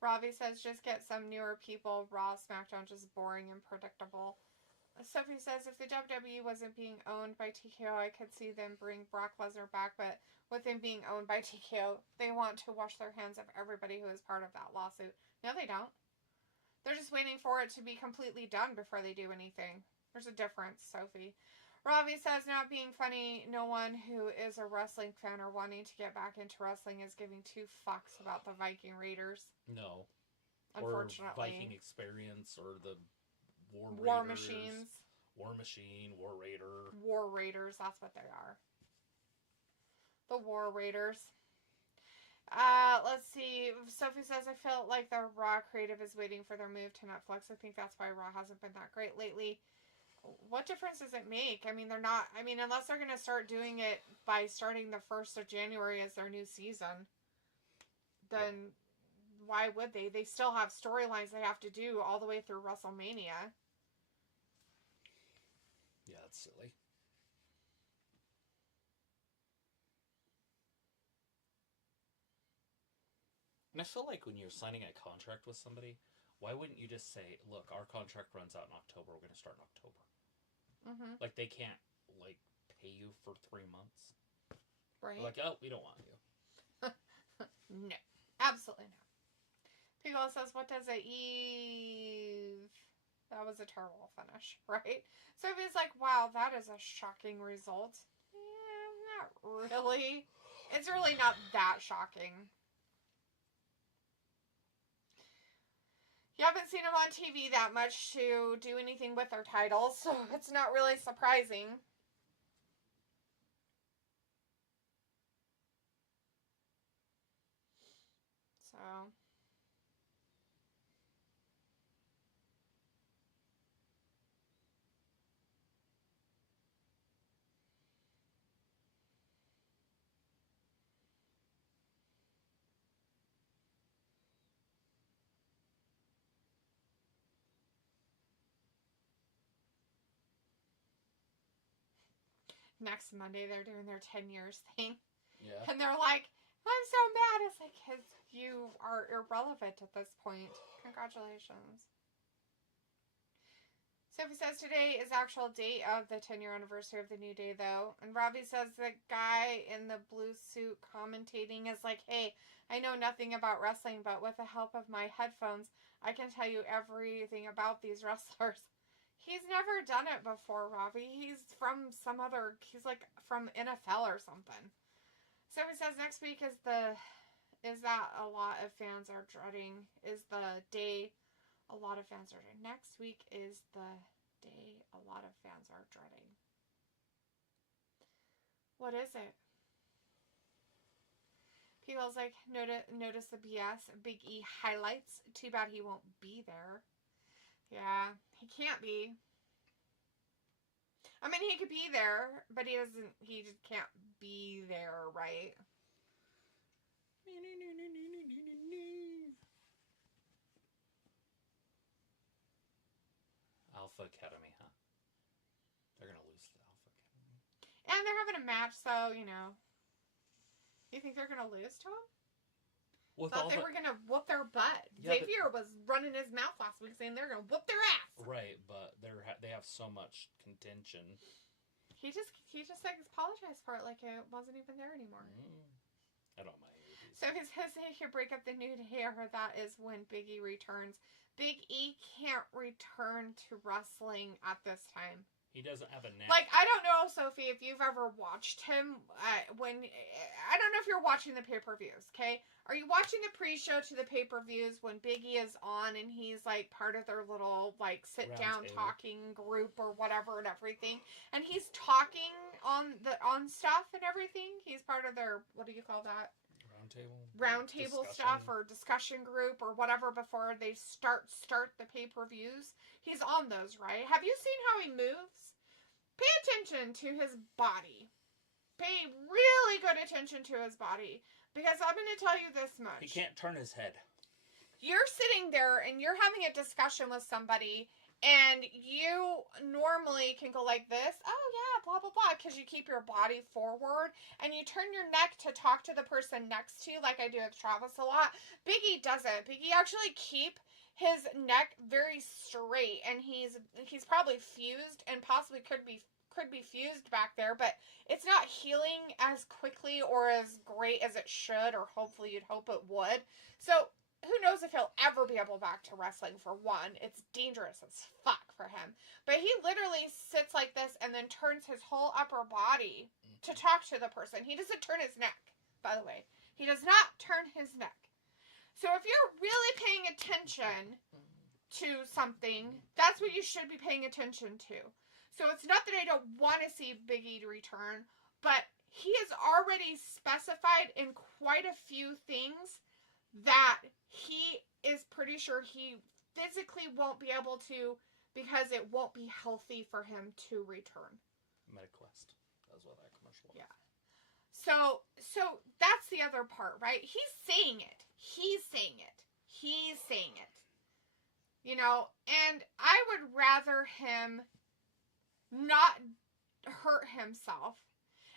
Robbie says, just get some newer people. Raw, SmackDown, just boring and predictable. Sophie says, if the WWE wasn't being owned by TKO, I could see them bring Brock Lesnar back, but with them being owned by TKO, they want to wash their hands of everybody who is part of that lawsuit. No, they don't. They're just waiting for it to be completely done before they do anything. There's a difference, Sophie. Robbie says, not being funny, no one who is a wrestling fan or wanting to get back into wrestling is giving two fucks about the Viking Raiders. No. Unfortunately. Or Viking Experience or the War Machines. War Machine, War Raider. War Raiders, that's what they are. The War Raiders. Let's see. Sophie says, I feel like the Raw creative is waiting for their move to Netflix. I think that's why Raw hasn't been that great lately. What difference does it make? I mean, they're not... I mean, unless they're going to start doing it by starting the 1st of January as their new season, then why would they? They still have storylines they have to do all the way through WrestleMania. Yeah, that's silly. And I feel like when you're signing a contract with somebody, why wouldn't you just say, look, our contract runs out in October, we're going to start in October? Mm-hmm. Like, they can't, like, pay you for 3 months. Right. Like, oh, we don't want you. No. Absolutely not. Pico says, what does it Eve? That was a terrible finish, right? Sophie's like, wow, that is a shocking result. Yeah, not really. It's really not that shocking. You haven't seen them on TV that much to do anything with their titles, so it's not really surprising. So... Next Monday, they're doing their 10 years thing. Yeah. And they're like, I'm so mad. It's like, because you are irrelevant at this point. Congratulations. Sophie says today is actual date of the 10-year anniversary of the New Day, though. And Robbie says the guy in the blue suit commentating is like, hey, I know nothing about wrestling, but with the help of my headphones, I can tell you everything about these wrestlers. He's never done it before, Robbie. He's from he's like from NFL or something. So he says next week is that a lot of fans are dreading. Is the day a lot of fans are dreading. Next week is the day a lot of fans are dreading. What is it? People's like, notice the BS. Big E highlights. Too bad he won't be there. Yeah, he can't be. I mean, he could be there, but he just can't be there, right? Alpha Academy, huh? They're gonna lose to the Alpha Academy. And they're having a match, so, you know. You think they're gonna lose to him? Thought they were gonna whoop their butt. Yeah, Xavier was running his mouth last week saying they're gonna whoop their ass. Right, but they have so much contention. He just like apologized for it like it wasn't even there anymore. I don't mind. So he says he could break up the New Day, or that is when Big E returns. Big E can't return to wrestling at this time. He doesn't have a neck. Like, I don't know, Sophie, if you've ever watched him I don't know if you're watching the pay-per-views, okay? Are you watching the pre-show to the pay-per-views when Big E is on and he's, like, part of their little, like, sit-down talking group or whatever and everything? And he's talking on stuff and everything? He's part of their, what do you call that? Roundtable stuff or discussion group or whatever before they start the pay-per-views. He's on those, right? Have you seen how he moves? Pay attention to his body. Pay really good attention to his body. Because I'm going to tell you this much. He can't turn his head. You're sitting there and you're having a discussion with somebody, and you normally can go like this, oh yeah, blah, blah, blah, because you keep your body forward, and you turn your neck to talk to the person next to you, like I do with Travis a lot. Biggie doesn't. Biggie actually keep his neck very straight, and he's probably fused, and possibly could be fused back there, but it's not healing as quickly or as great as it should, or hopefully you'd hope it would. So who knows if he'll ever be able back to wrestling, for one. It's dangerous as fuck for him. But he literally sits like this and then turns his whole upper body to talk to the person. He doesn't turn his neck, by the way. He does not turn his neck. So if you're really paying attention to something, that's what you should be paying attention to. So it's not that I don't want to see Big E return, but he has already specified in quite a few things that he is pretty sure he physically won't be able to, because it won't be healthy for him to return. MetaQuest. That's what that commercial was. Yeah. So that's the other part, right? He's saying it. You know, and I would rather him not hurt himself.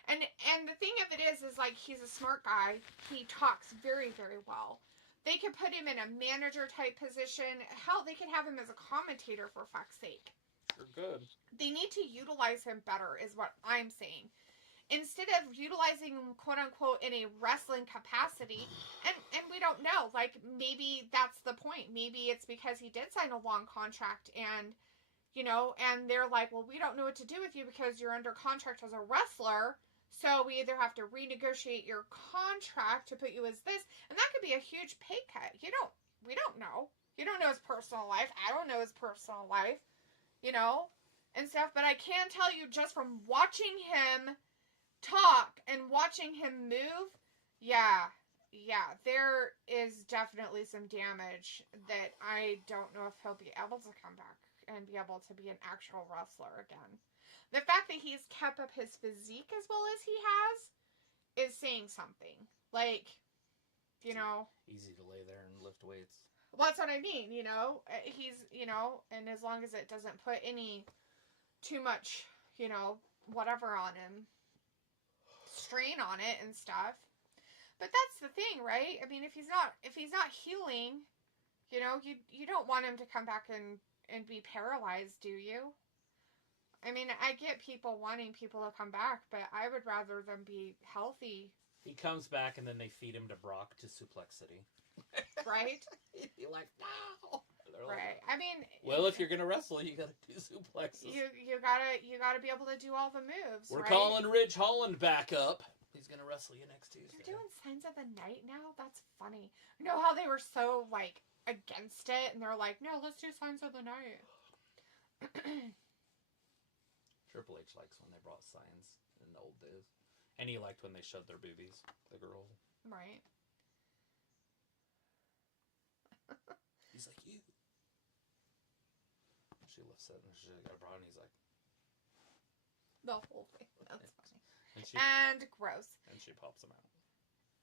And the thing of it is like, he's a smart guy. He talks very, very well. They could put him in a manager type position. Hell, they could have him as a commentator, for fuck's sake. You're good. They need to utilize him better, is what I'm saying. Instead of utilizing him, quote unquote, in a wrestling capacity, and we don't know, like, maybe that's the point. Maybe it's because he did sign a long contract, and, you know, and they're like, well, we don't know what to do with you because you're under contract as a wrestler. So we either have to renegotiate your contract to put you as this, and that could be a huge pay cut. We don't know. You don't know his personal life. I don't know his personal life, you know, and stuff. But I can tell you, just from watching him talk and watching him move, yeah, there is definitely some damage that I don't know if he'll be able to come back and be able to be an actual wrestler again. The fact that he's kept up his physique as well as he has is saying something. Like, you know. Easy to lay there and lift weights. Well, that's what I mean, you know. He's, you know, and as long as it doesn't put too much, you know, whatever on him, strain on it and stuff. But that's the thing, right? I mean, if he's not healing, you know, you don't want him to come back and be paralyzed, do you? I mean, I get people wanting people to come back, but I would rather them be healthy. He comes back and then they feed him to Brock to Suplex City. Right? You're like, no. Right. I mean, well, if you're gonna wrestle, you gotta do suplexes. You gotta be able to do all the moves. We're right? calling Ridge Holland back up. He's gonna wrestle you next Tuesday. They're doing Signs of the Night now? That's funny. You know how they were so, like, against it, and they're like, no, let's do Signs of the Night. Triple H likes when they brought signs in the old days. And he liked when they showed their boobies, the girls. Right. He's like, you. She lifts it and she got a bra and he's like. The whole thing. That's funny. And gross. And she pops him out.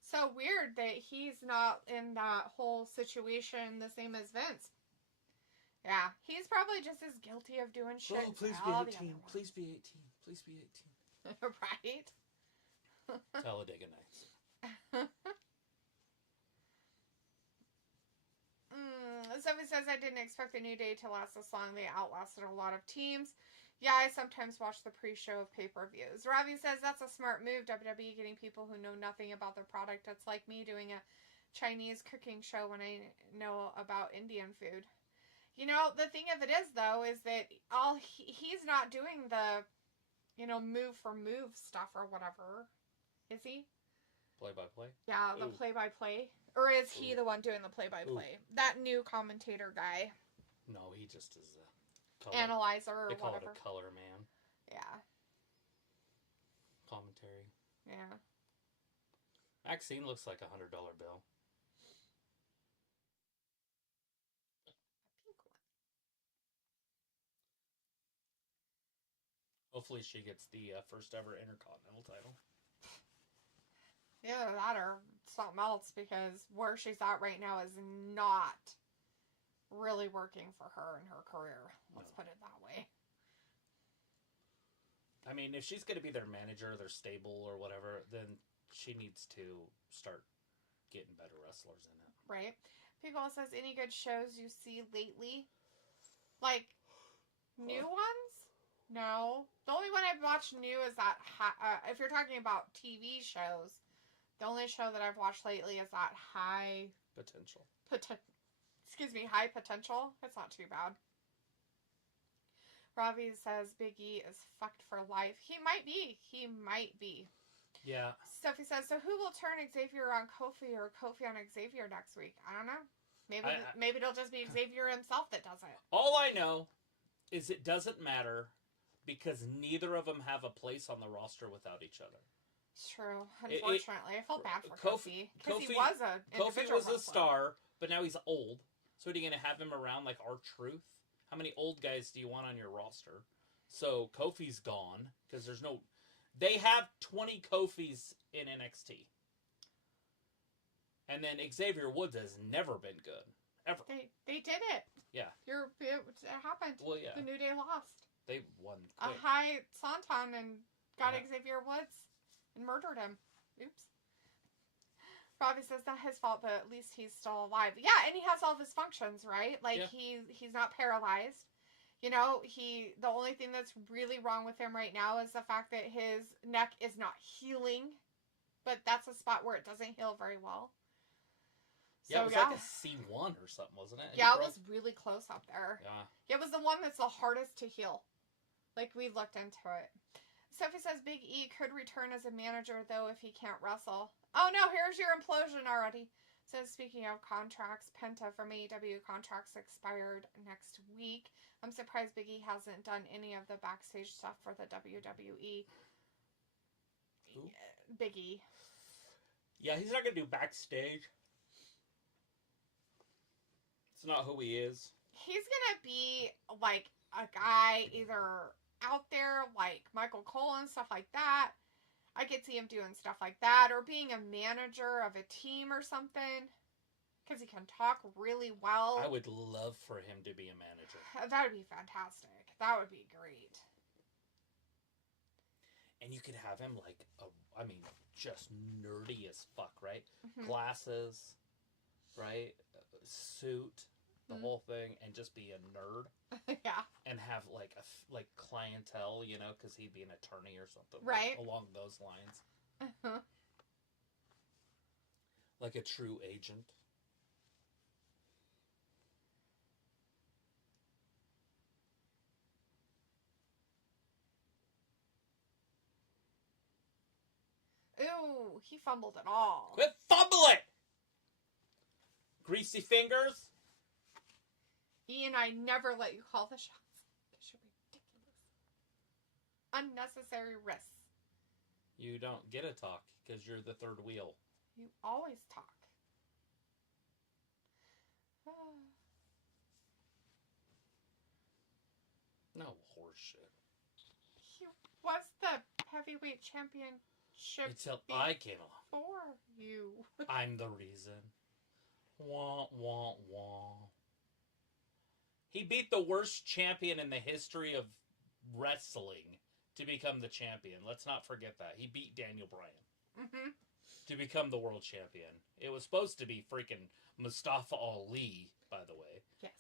So weird that he's not in that whole situation the same as Vince. Yeah, he's probably just as guilty of doing shit. Oh, please be 18. Please be 18. Please be 18. Right? Talladega Nights. Somebody says, I didn't expect the New Day to last this long. They outlasted a lot of teams. Yeah, I sometimes watch the pre-show of pay-per-views. Ravi says, that's a smart move, WWE, getting people who know nothing about their product. It's like me doing a Chinese cooking show when I know about Indian food. You know, the thing of it is, though, is that he's not doing the, you know, move for move stuff or whatever. Is he? Play-by-play? Yeah, the play-by-play. Or is he the one doing the play-by-play? That new commentator guy. No, he just is a color. Analyzer or they call whatever. It a color man. Yeah. Commentary. Yeah. Maxine looks like $100 bill. Hopefully she gets the first ever Intercontinental title. Yeah, that or something else because where she's at right now is not really working for her in her career. Let's put it that way. I mean, if she's going to be their manager, their stable, or whatever, then she needs to start getting better wrestlers in it. Right. People says, any good shows you see lately? Like, new ones? No. The only one I've watched new is that, if you're talking about TV shows, the only show that I've watched lately is that High Potential. High Potential. It's not too bad. Ravi says Big E is fucked for life. He might be. Yeah. Sophie says, so who will turn Xavier on Kofi or Kofi on Xavier next week? I don't know. Maybe it'll just be Xavier himself that does it. All I know is it doesn't matter because neither of them have a place on the roster without each other. It's true. Unfortunately, I felt bad for Kofi. Because he was a star, but now he's old. So are you going to have him around like R-Truth? How many old guys do you want on your roster? So Kofi's gone because there's no... They have 20 Kofis in NXT. And then Xavier Woods has never been good. Ever. They did it. Yeah. It happened. Well, yeah. The New Day lost. They won quick. A high Santon and got Xavier Woods and murdered him. Oops. Robbie says not his fault, but at least he's still alive. Yeah, and he has all of his functions, right? Like, he's not paralyzed. You know, the only thing that's really wrong with him right now is the fact that his neck is not healing. But that's a spot where it doesn't heal very well. Yeah, it was like a C1 or something, wasn't it? Yeah, it was really close up there. Yeah. It was the one that's the hardest to heal. Like, we looked into it. Sophie says Big E could return as a manager, though, if he can't wrestle. Oh, no, here's your implosion already. Says, speaking of contracts, Penta from AEW contracts expired next week. I'm surprised Big E hasn't done any of the backstage stuff for the WWE. Who? Big E. Yeah, he's not going to do backstage. It's not who he is. He's going to be, like, a guy either out there, like Michael Cole and stuff like that. I could see him doing stuff like that, or being a manager of a team or something, because he can talk really well. I would love for him to be a manager. That would be fantastic. That would be great. And you could have him like, just nerdy as fuck, right? Mm-hmm. Glasses, right? Suit, the whole thing, and just be a nerd. Yeah. And have like clientele, you know, because he'd be an attorney or something, right? Like, along those lines. Like a true agent. Ooh, he fumbled it all. Quit fumbling! Greasy fingers. Ian, I never let you call the shots. Because you're ridiculous. Unnecessary risks. You don't get to talk because you're the third wheel. You always talk. No horseshit. He was the heavyweight championship until I came along. For you. I'm the reason. Wah, wah, wah. He beat the worst champion in the history of wrestling to become the champion. Let's not forget that. He beat Daniel Bryan to become the world champion. It was supposed to be freaking Mustafa Ali, by the way. Yes.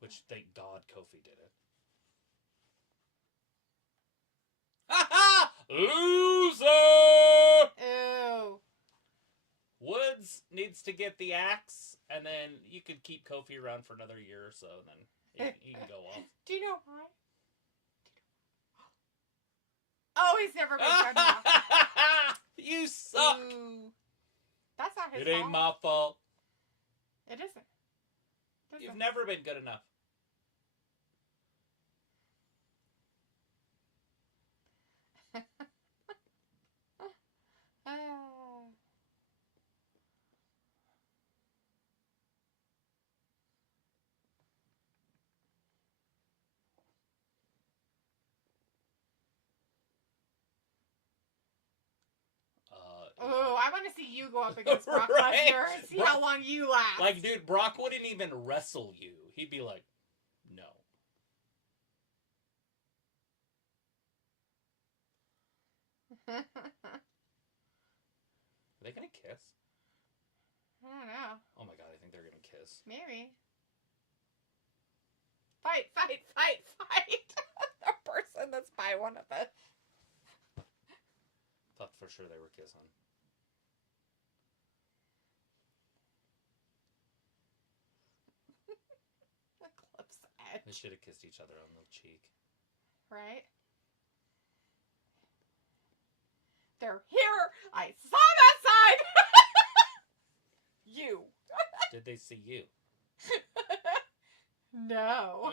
Which, thank God, Kofi did it. Ha-ha! Loser! Ew. Woods needs to get the axe, and then you could keep Kofi around for another year or so, and then he can go off. Do you know why? Oh, he's never been good enough. You suck! Ooh. That's not his fault. It ain't my fault. It isn't. You've never been good enough. Oh, I want to see you go up against Brock Right. Lesnar and see how long you last. Like, dude, Brock wouldn't even wrestle you. He'd be like, no. Are they gonna kiss? I don't know. Oh my god, I think they're gonna kiss. Maybe. Fight, fight, fight, fight! The person that's by one of the... Thought for sure they were kissing. The cliff's edge. They should have kissed each other on the cheek. Right? They're here! I saw that side! You. Did they see you? No.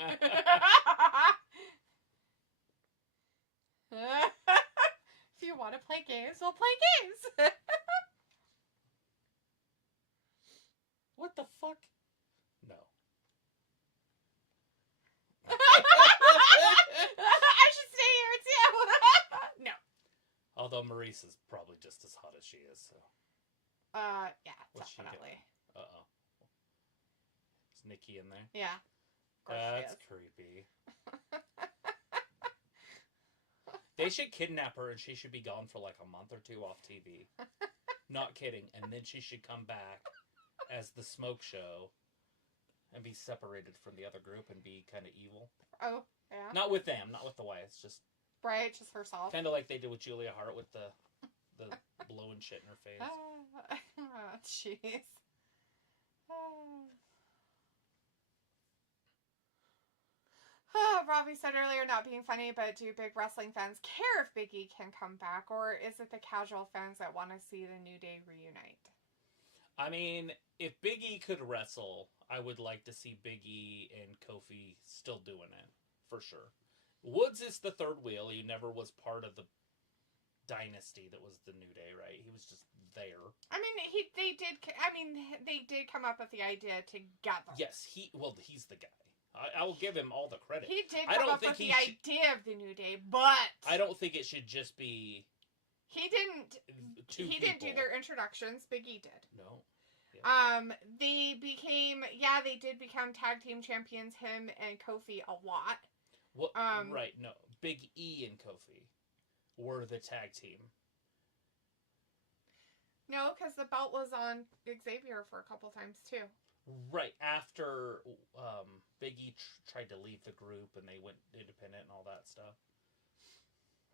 If you want to play games, we'll play games. What the fuck? No. I should stay here too. No. Although Maurice is probably just as hot as she is, so. Yeah, What's she definitely. Uh-oh. Is Nikki in there? Yeah. Of course she That's is. creepy. They should kidnap her and she should be gone for like a month or two off TV. Not kidding. And then she should come back as the smoke show and be separated from the other group and be kind of evil. Oh, yeah. Not with them, not with the Wyatts, just Right, just herself. kind of like they did with Julia Hart with the blowing shit in her face. Oh, jeez. Robbie said earlier, not being funny, but do big wrestling fans care if Big E can come back, or is it the casual fans that want to see the New Day reunite? I mean, if Big E could wrestle, I would like to see Big E and Kofi still doing it, for sure. Woods is the third wheel. He never was part of the dynasty that was the New Day, right? He was just there. I mean, they did come up with the idea together. Yes, he's the guy. I will give him all the credit. He did I come don't up think with he the should- idea of the New Day, but I don't think it should just be he didn't. two He didn't do people. their introductions. Big E did. No. They did become tag team champions, him and Kofi, a lot. What? Right, no. Big E and Kofi were the tag team. No, because the belt was on Xavier for a couple times, too. Right, after Big E tried to leave the group and they went independent and all that stuff.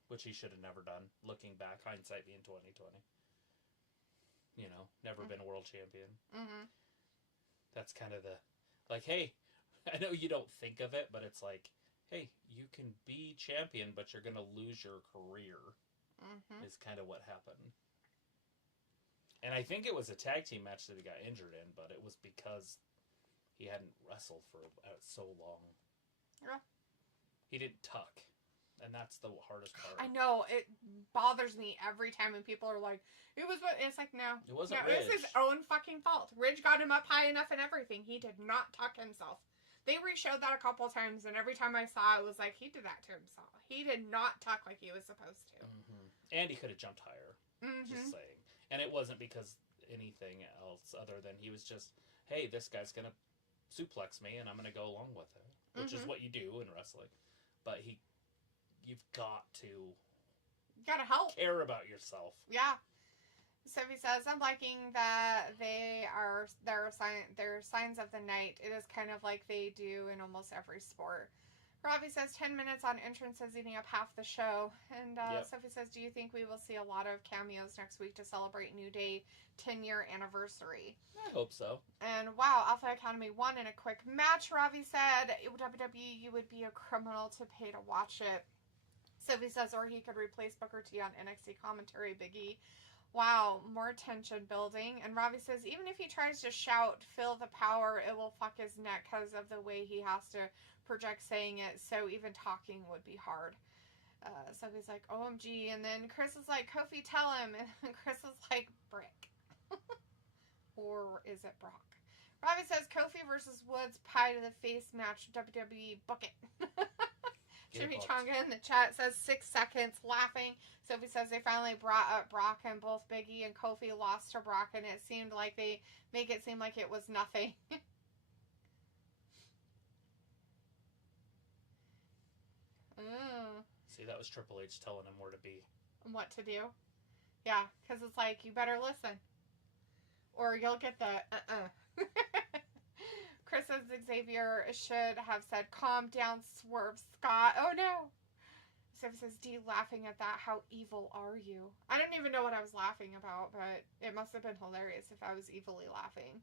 Which he should have never done, looking back, hindsight being 2020. You know, never been a world champion. Mm-hmm. That's kind of the, like, hey, I know you don't think of it, but it's like, hey, you can be champion, but you're going to lose your career, is kind of what happened. And I think it was a tag team match that he got injured in, but it was because he hadn't wrestled for so long. Yeah. He didn't tuck. And that's the hardest part. I know. It bothers me every time when people are like, it's like, no. It wasn't It was his own fucking fault. Ridge got him up high enough and everything. He did not tuck himself. They re-showed that a couple of times, and every time I saw it, was like, he did that to himself. He did not tuck like he was supposed to. Mm-hmm. And he could have jumped higher. Just saying. And it wasn't because anything else other than he was just, hey, this guy's going to suplex me, and I'm going to go along with it. Which is what you do in wrestling. But you've got to gotta help. Care about yourself. Yeah. Sophie says, I'm liking that they're signs of the night. It is kind of like they do in almost every sport. Robbie says 10 minutes on entrances eating up half the show. And Sophie says, do you think we will see a lot of cameos next week to celebrate New Day 10-year anniversary? I hope so. And wow, Alpha Academy won in a quick match. Robbie said, WWE, you would be a criminal to pay to watch it. Sophie says, or he could replace Booker T on NXT commentary, Big E. Wow, more tension building. And Robbie says, even if he tries to shout, feel the power, it will fuck his neck because of the way he has to project saying it. So even talking would be hard. Sophie's like, OMG. And then Chris is like, Kofi, tell him. And Chris is like, Brick. Or is it Brock? Robbie says, Kofi versus Woods, pie to the face match, WWE, book it. Jimmy Chonga in the chat says 6 seconds laughing. Sophie says they finally brought up Brock and both Biggie and Kofi lost to Brock and it seemed like they make it seem like it was nothing. See, that was Triple H telling him where to be. And what to do. Yeah, because it's like, you better listen. Or you'll get the Chris says Xavier should have said, calm down, Swerve Scott. Oh no. Sophie says, D laughing at that. How evil are you? I don't even know what I was laughing about, but it must have been hilarious if I was evilly laughing.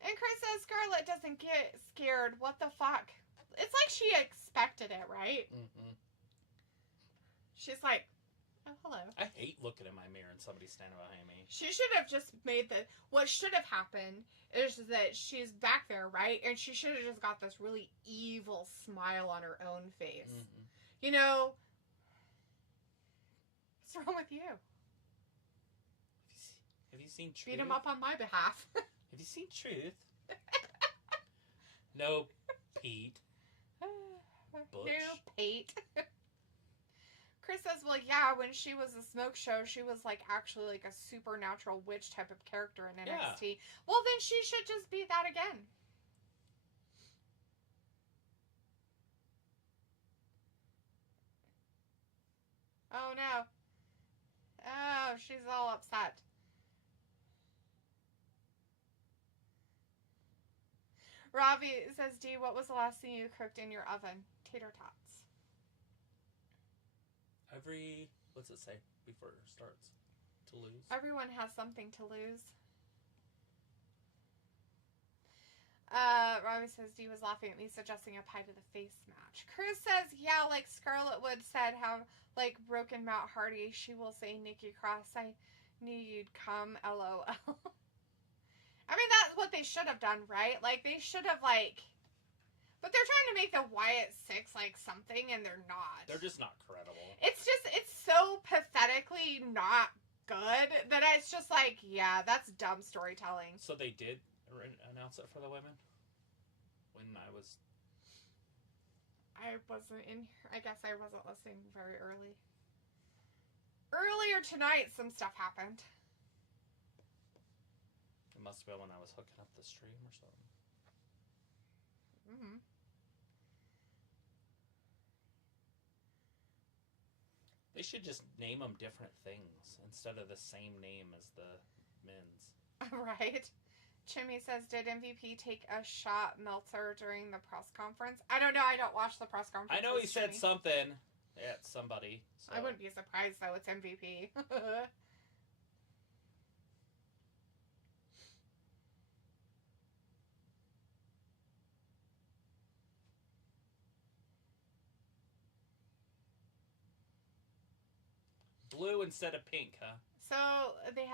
And Chris says, Scarlett doesn't get scared. What the fuck? It's like she expected it, right? Mm-hmm. She's like, oh, hello. I hate looking in my mirror and somebody standing behind me. She should have just made what should have happened is that she's back there, right? And she should have just got this really evil smile on her own face. Mm-hmm. You know, what's wrong with you? Have you seen Truth? Beat him up on my behalf. Have you seen Truth? No, Pete. Butch. No, Pete. Chris says, well, yeah, when she was a smoke show, she was, like, actually, like, a supernatural witch type of character in NXT. Yeah. Well, then she should just be that again. Oh, no. Oh, she's all upset. Ravi says, D, what was the last thing you cooked in your oven? Tater tots. What's it say before it starts? To lose? Everyone has something to lose. Robbie says D was laughing at me suggesting a pie to the face match. Chris says, yeah, like Scarlett Wood said, how, like, broken Matt Hardy, she will say, Nikki Cross, I knew you'd come, LOL. I mean, that's what they should have done, right? Like, they should have, like... But they're trying to make the Wyatt Six, like, something, and they're not. They're just not credible. It's so pathetically not good that it's just like, yeah, that's dumb storytelling. So they did announce it for the women? When I wasn't in here. I guess I wasn't listening very early. Earlier tonight, some stuff happened. It must have been when I was hooking up the stream or something. Mm-hmm. They should just name them different things instead of the same name as the men's. Right. Chimmy says, did MVP take a shot Meltzer during the press conference? I don't know. I don't watch the press conference. I know he said something at somebody. So. I wouldn't be surprised, though. It's MVP. Blue instead of pink, huh? So they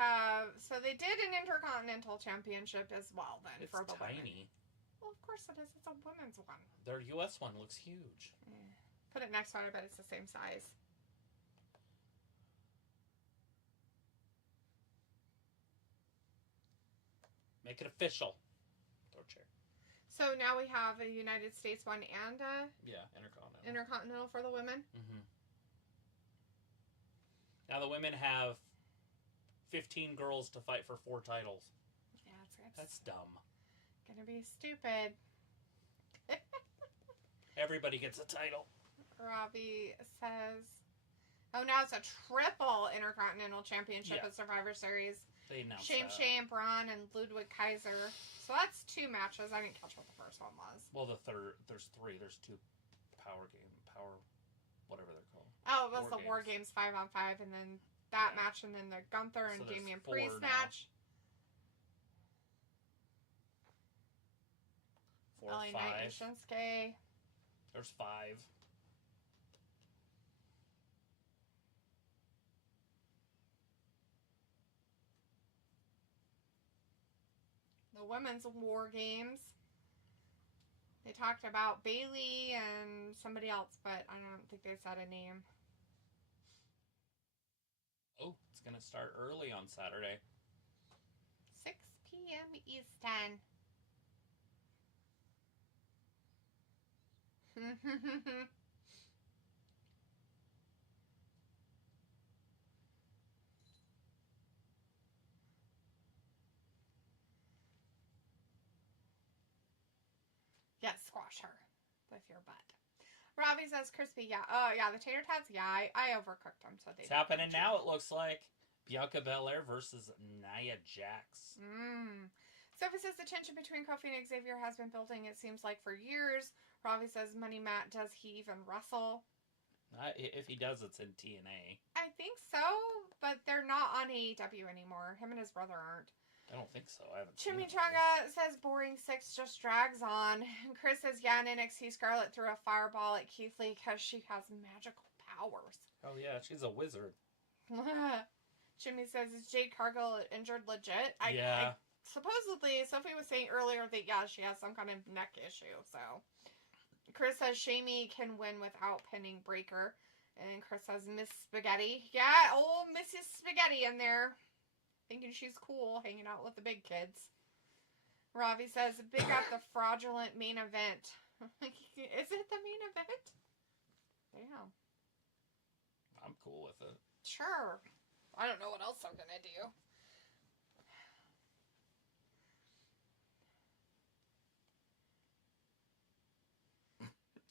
did an Intercontinental Championship as well then. It's for the tiny. Women. Well, of course it is. It's a women's one. Their U.S. one looks huge. Put it next to it. I bet it's the same size. Make it official. Throw a chair. So now we have a United States one and a... Yeah, Intercontinental. Intercontinental for the women? Mm-hmm. Now the women have 15 girls to fight for 4 titles. Yeah, that's dumb. Gonna be stupid. Everybody gets a title. Robbie says... Oh, now it's a triple Intercontinental Championship at Survivor Series. They announced Shane, Braun, and Ludwig Kaiser. So that's 2 matches. I didn't catch what the first one was. Well, there's 3. There's 2 power, whatever they're called. Oh, it was the War Games 5-on-5, and then that match, and then the Gunther and Damian Priest match. 4 or 5. Knight and Shinsuke. There's 5. The women's War Games. They talked about Bayley and somebody else, but I don't think they said a name. Oh, it's going to start early on Saturday. 6 p.m. Eastern. Yes, squash her with your butt. Robbie says crispy. Yeah. Oh, yeah. The tater tots. Yeah, I overcooked them, so they. It's happening now. It looks like Bianca Belair versus Nia Jax. Sophie says the tension between Kofi and Xavier has been building. It seems like for years. Robbie says Money Matt. Does he even wrestle? If he does, it's in TNA. I think so, but they're not on AEW anymore. Him and his brother aren't. I don't think so. I haven't seen Chimichanga says boring 6 just drags on. And Chris says, yeah, in NXT, Scarlett threw a fireball at Keith Lee because she has magical powers. Oh, yeah, she's a wizard. Jimmy says, is Jade Cargill injured legit? Yeah. Supposedly, Sophie was saying earlier that, yeah, she has some kind of neck issue, so. Chris says Shamey can win without pinning Breaker. And Chris says, Miss Spaghetti. Yeah, old Mrs. Spaghetti in there. Thinking she's cool, hanging out with the big kids. Ravi says, big at the fraudulent main event. Is it the main event? Damn. I'm cool with it. Sure. I don't know what else I'm gonna do.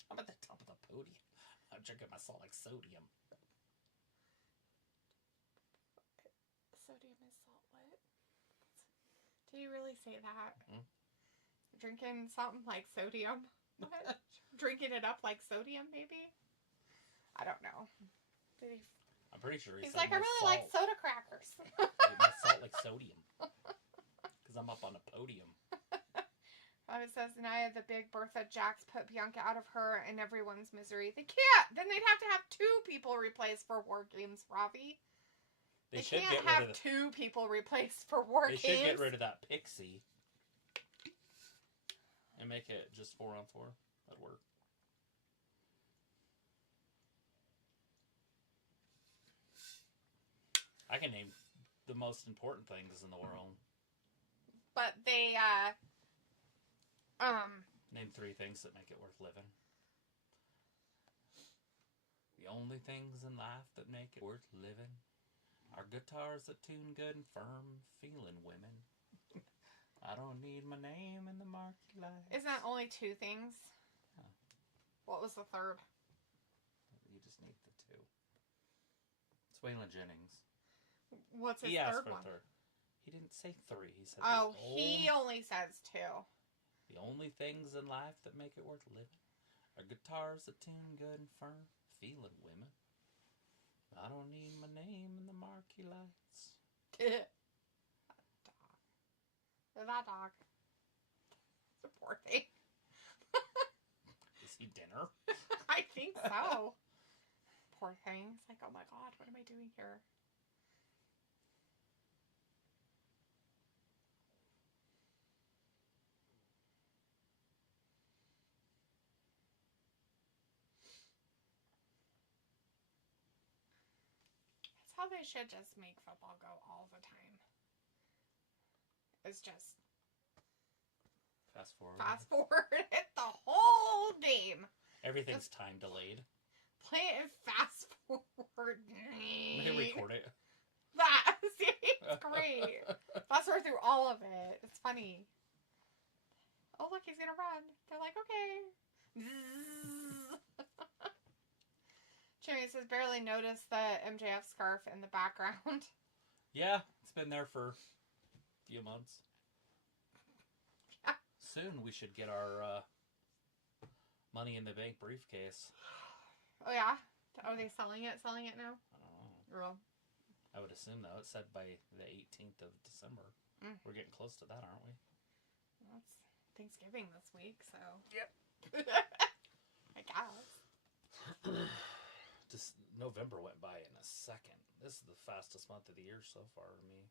I'm at the top of the podium. I'm drinking my salt like sodium. Sodium is salt. What? Did you really say that? Mm. Drinking something like sodium? What? Drinking it up like sodium, maybe? I don't know. Did he? I'm pretty sure He's like, I really like soda crackers. My salt like sodium. Because I'm up on a podium. It says, Nia, the big Bertha Jax put Bianca out of her and everyone's misery. They can't. Then they'd have to have 2 people replaced for War Games, Ravi. They can't have 2 people replaced for War Games. They should get rid of that pixie. And make it just 4-on-4. That'd work. I can name the most important things in the world. But they, Name 3 things that make it worth living. The only things in life that make it worth living are guitars that tune good and firm, feeling women. I don't need my name in the marquee lights. Isn't that only 2 things? Huh. What was the third? You just need the 2. It's Waylon Jennings. What's his third one? He didn't say 3. He said he only says 2. The only things in life that make it worth living are guitars that tune good and firm, feeling women. I don't need my name in the marquee lights. That dog. It's a poor thing. Is he dinner? I think so. Poor thing. It's like, oh my god, what am I doing here? That's how they should just make football go all the time. It's just Fast forward. Hit the whole game. Everything's time delayed. Play it fast forward. They record it. See, it's great. Fast forward through all of it. It's funny. Oh, look, he's gonna run. They're like, okay. Jimmy says, barely noticed the MJF scarf in the background. Yeah, it's been there for a few months. Yeah. Soon we should get our Money in the Bank briefcase. Oh, yeah? Are they selling it? Selling it now? I don't know. Real. I would assume, though. It said by the 18th of December. We're getting close to that, aren't we? Well, it's Thanksgiving this week, so... Yep. I guess. Just November went by in a second. This is the fastest month of the year so far to me.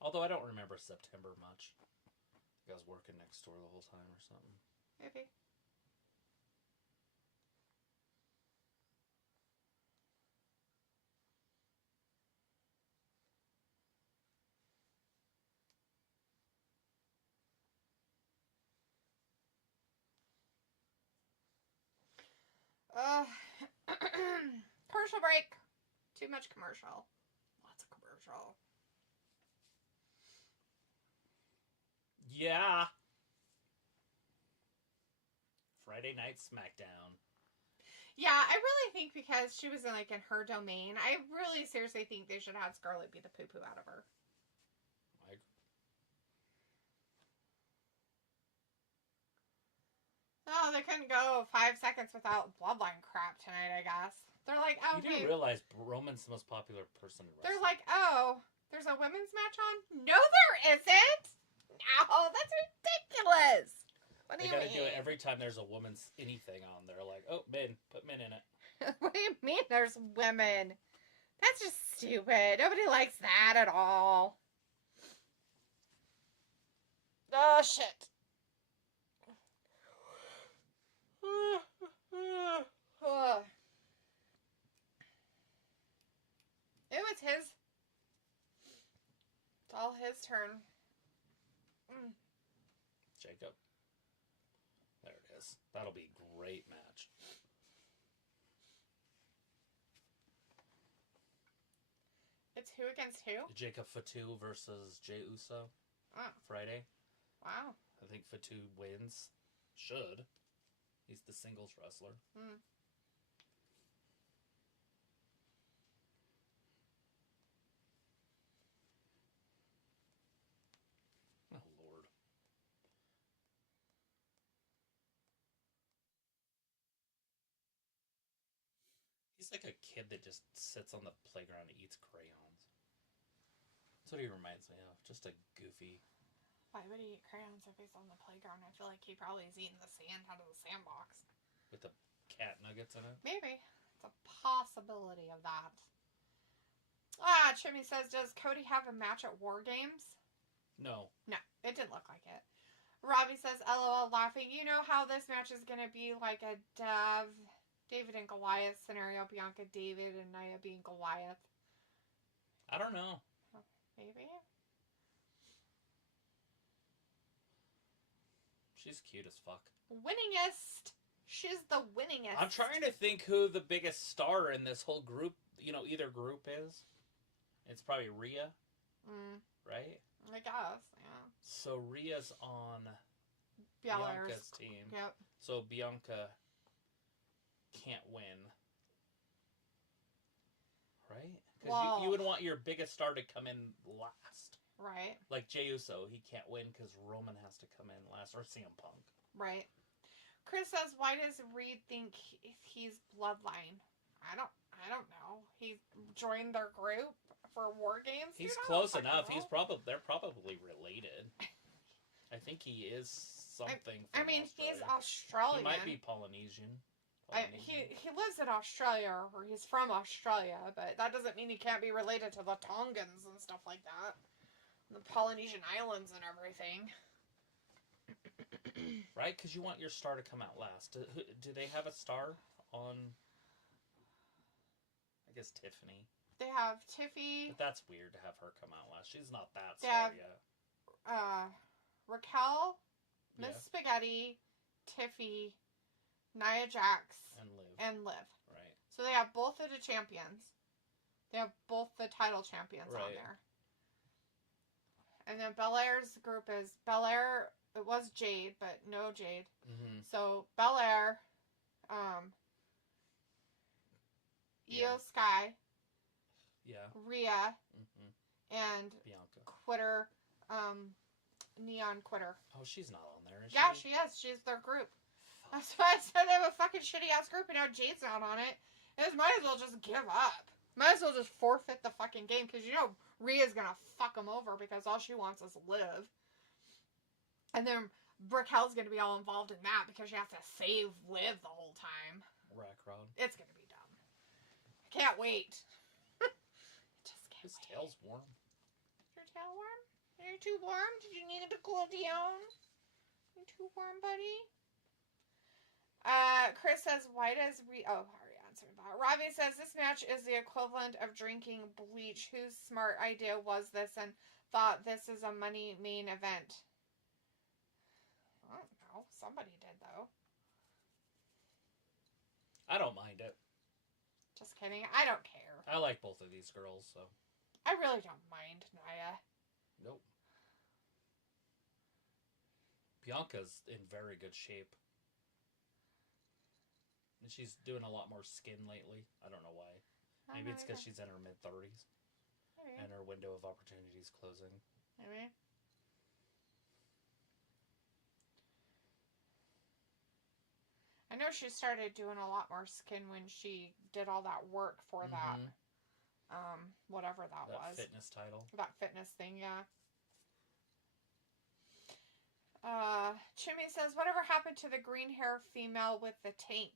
Although I don't remember September much. I was working next door the whole time or something. Maybe. Commercial break. Too much commercial. Lots of commercial. Yeah. Friday Night SmackDown. Yeah, I really think because she was in her domain, I really seriously think they should have Scarlett beat the poo-poo out of her. Oh, they couldn't go 5 seconds without bloodline crap tonight, I guess. They're like, oh, you didn't realize Roman's the most popular person in wrestling. They're like, oh, there's a women's match on? No, there isn't! No, that's ridiculous! What do you mean? They gotta do it every time there's a woman's anything on there. Like, oh, men, put men in it. What do you mean there's women? That's just stupid. Nobody likes that at all. Oh, shit. It was his. It's all his turn. Jacob. There it is. That'll be a great match. It's who against who? Jacob Fatu versus Jey Uso. Oh. Friday. Wow. I think Fatu wins. Should. He's the singles wrestler. Oh, Lord. He's like a kid that just sits on the playground and eats crayons. That's what he reminds me of. Just a goofy... Why would he eat crayons if he's on the playground? I feel like he probably is eating the sand out of the sandbox. With the cat nuggets in it? Maybe. It's a possibility of that. Chimmy says, does Cody have a match at War Games? No. No, it didn't look like it. Robbie says, LOL, laughing. You know how this match is going to be like a David and Goliath scenario. Bianca, David, and Nia being Goliath. I don't know. Maybe? She's cute as fuck. Winningest. She's the winningest. I'm trying to think who the biggest star in this whole group, either group is. It's probably Rhea. Right? I guess, yeah. So Rhea's on Belair's Bianca's team. Yep. So Bianca can't win. Right? Because you would want your biggest star to come in last. Right. Like Jey Uso, he can't win because Roman has to come in last, or CM Punk. Right. Chris says, "Why does Reed think he's bloodline?" I don't know. He joined their group for War Games. He's close enough. They're probably related. I think he is something. He's Australian. He might be Polynesian. He lives in Australia, or he's from Australia, but that doesn't mean he can't be related to the Tongans and stuff like that. The Polynesian Islands and everything. Right? Because you want your star to come out last. Do they have a star on... I guess Tiffany. They have Tiffy. But that's weird to have her come out last. She's not that star yet. Raquel, Miss Spaghetti, Tiffy, Nia Jax, and Liv. Right. So they have both of the champions. They have both the title champions on there. And then Belair's group is Belair. It was Jade, but no Jade. Mm-hmm. So Belair, Io Sky, Rhea, and Bianca. Quitter, Neon Quitter. Oh, she's not on there, is Yeah, she? she is. She's their group. That's why I said they have a fucking shitty ass group, and now Jade's not on it. It might as well just give up. Might as well just forfeit the fucking game, because Rhea's gonna fuck them over because all she wants is Liv. And then Raquel's gonna be all involved in that because she has to save Liv the whole time. Rackrod. It's gonna be dumb. I can't wait. Just can't His wait. tail's warm. Is your tail warm? Are you too warm? Did you need it to cool down? You too warm, buddy? Chris says, why does I already answered that. Robbie says, this match is the equivalent of drinking bleach. Whose smart idea was this and thought this is a money main event? I don't know. Somebody did, though. I don't mind it. Just kidding. I don't care. I like both of these girls, so. I really don't mind Nia. Nope. Bianca's in very good shape. And she's doing a lot more skin lately. I don't know why. Maybe it's because she's in her mid-30s. Maybe. And her window of opportunity is closing. Maybe. I know she started doing a lot more skin when she did all that work for that, whatever that was. That fitness title. That fitness thing, yeah. Chimmy says, whatever happened to the green hair female with the tank?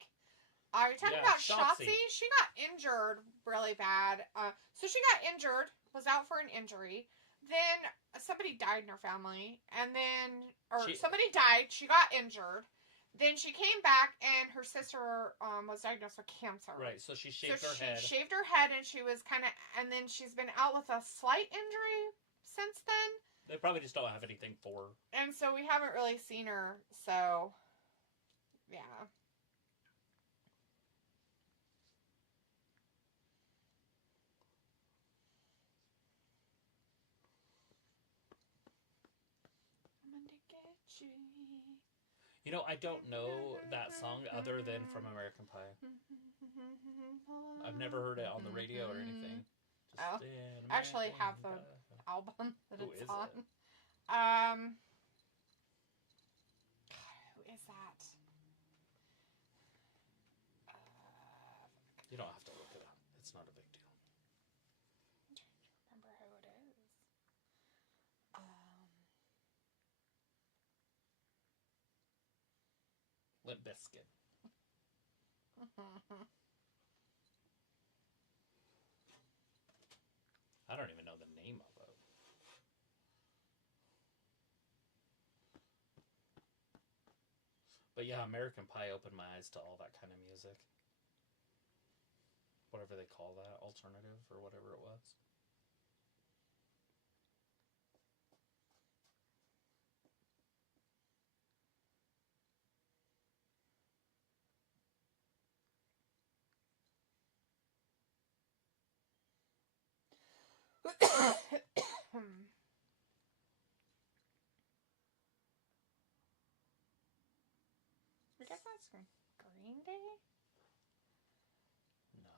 Are you talking about Shotzi? She got injured really bad. So she got injured, was out for an injury. Then somebody died in her family. And then, somebody died. She got injured. Then she came back, and her sister was diagnosed with cancer. Right, so she shaved her head. She shaved her head, and she was and then she's been out with a slight injury since then. They probably just don't have anything for her. And so we haven't really seen her, so, yeah. I'm gonna get you. You know, I don't know that song other than from American Pie. I've never heard it on the radio or anything. I actually have the album that it's on. It? God, who is that? You don't have to look it up. It's not a big deal. I'm trying to remember who it is. Limp Bizkit. I don't even know the name of it. But yeah, American Pie opened my eyes to all that kind of music. Whatever they call that, alternative or whatever it was. I guess that's Green Day? No,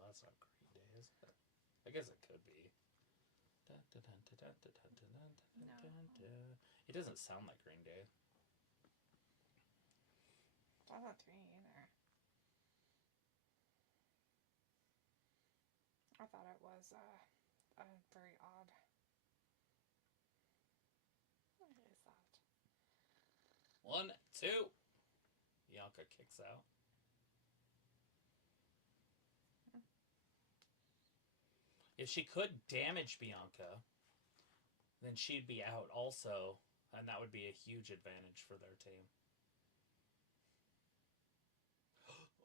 that's not Green Day, is it? I guess it could be. No. It doesn't sound like Green Day. Doesn't to me either. I thought it was a very odd. What is that? 1, 2. Bianca kicks out. If she could damage Bianca, then she'd be out also, and that would be a huge advantage for their team.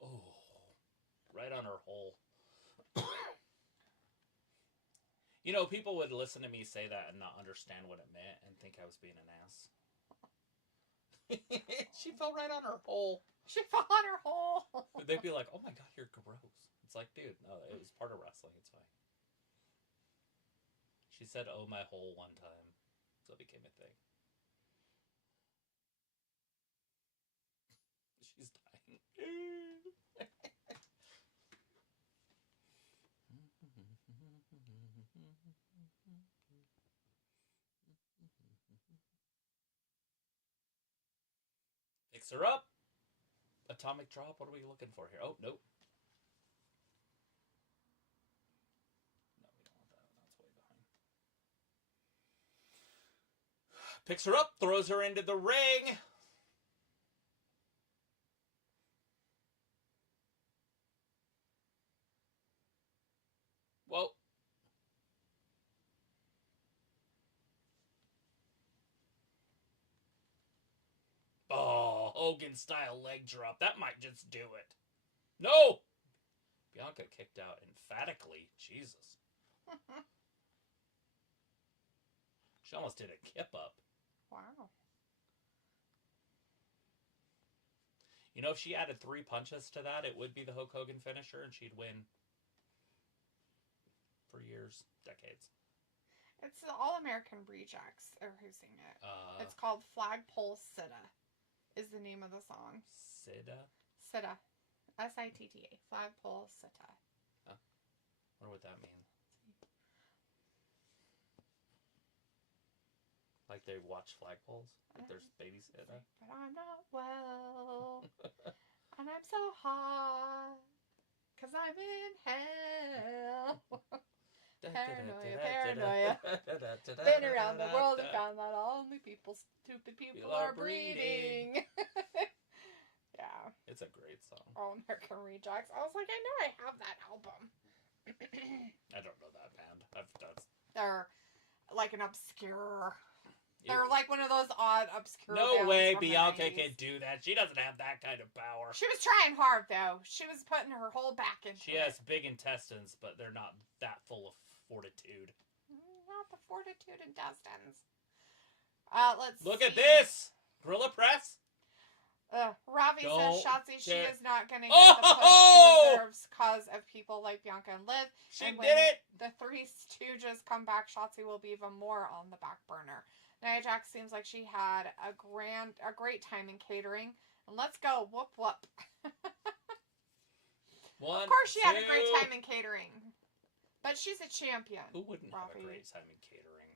Oh, right on her hole. You know, people would listen to me say that and not understand what it meant and think I was being an ass. She fell right on her hole. She fell on her hole. They'd be like, oh my god, you're gross. It's like, dude, no, it was part of wrestling. It's fine. She said, oh my hole one time. So it became a thing. She's dying. Fix her up. Atomic drop. What are we looking for here? Oh, nope. No, we don't want that. That's way behind. Picks her up. Throws her into the ring. Whoa. Oh, Hogan style leg drop. That might just do it. No! Bianca kicked out emphatically. Jesus. She almost did a kip up. Wow. You know, if she added 3 punches to that, it would be the Hulk Hogan finisher, and she'd win for years, decades. It's the All-American Rejects are who sing it. It's called Flagpole Sitta is the name of the song. Sitta? Sitta S-I-T-T-A. Flagpole sitta. I wonder what that means. Like they watch flagpoles? Like there's babysitting? But I'm not well. And I'm so hot. Because I'm in hell. Paranoia. Been around the world and found that only stupid people are breeding. Yeah. It's a great song. All American Rejects. I was like, I know I have that album. I don't know that band. They're like an obscure... They're like one of those odd, obscure No bands way from Bianca the 90s. can do that. She doesn't have that kind of power. She was trying hard, though. She was putting her whole back into it. She has big intestines, but they're not that full of fortitude. Not the fortitude intestines. Let's Look see. at this! Gorilla press? Ravi says Shotzi she is not going to get the push she deserves because of people like Bianca and Liv. She and did it! The Three Stooges come back, Shotzi will be even more on the back burner. Nia Jax seems like she had a great time in catering. And let's go, whoop whoop. Of course she had a great time in catering. But she's a champion. Who wouldn't Ravi. have a great time in catering?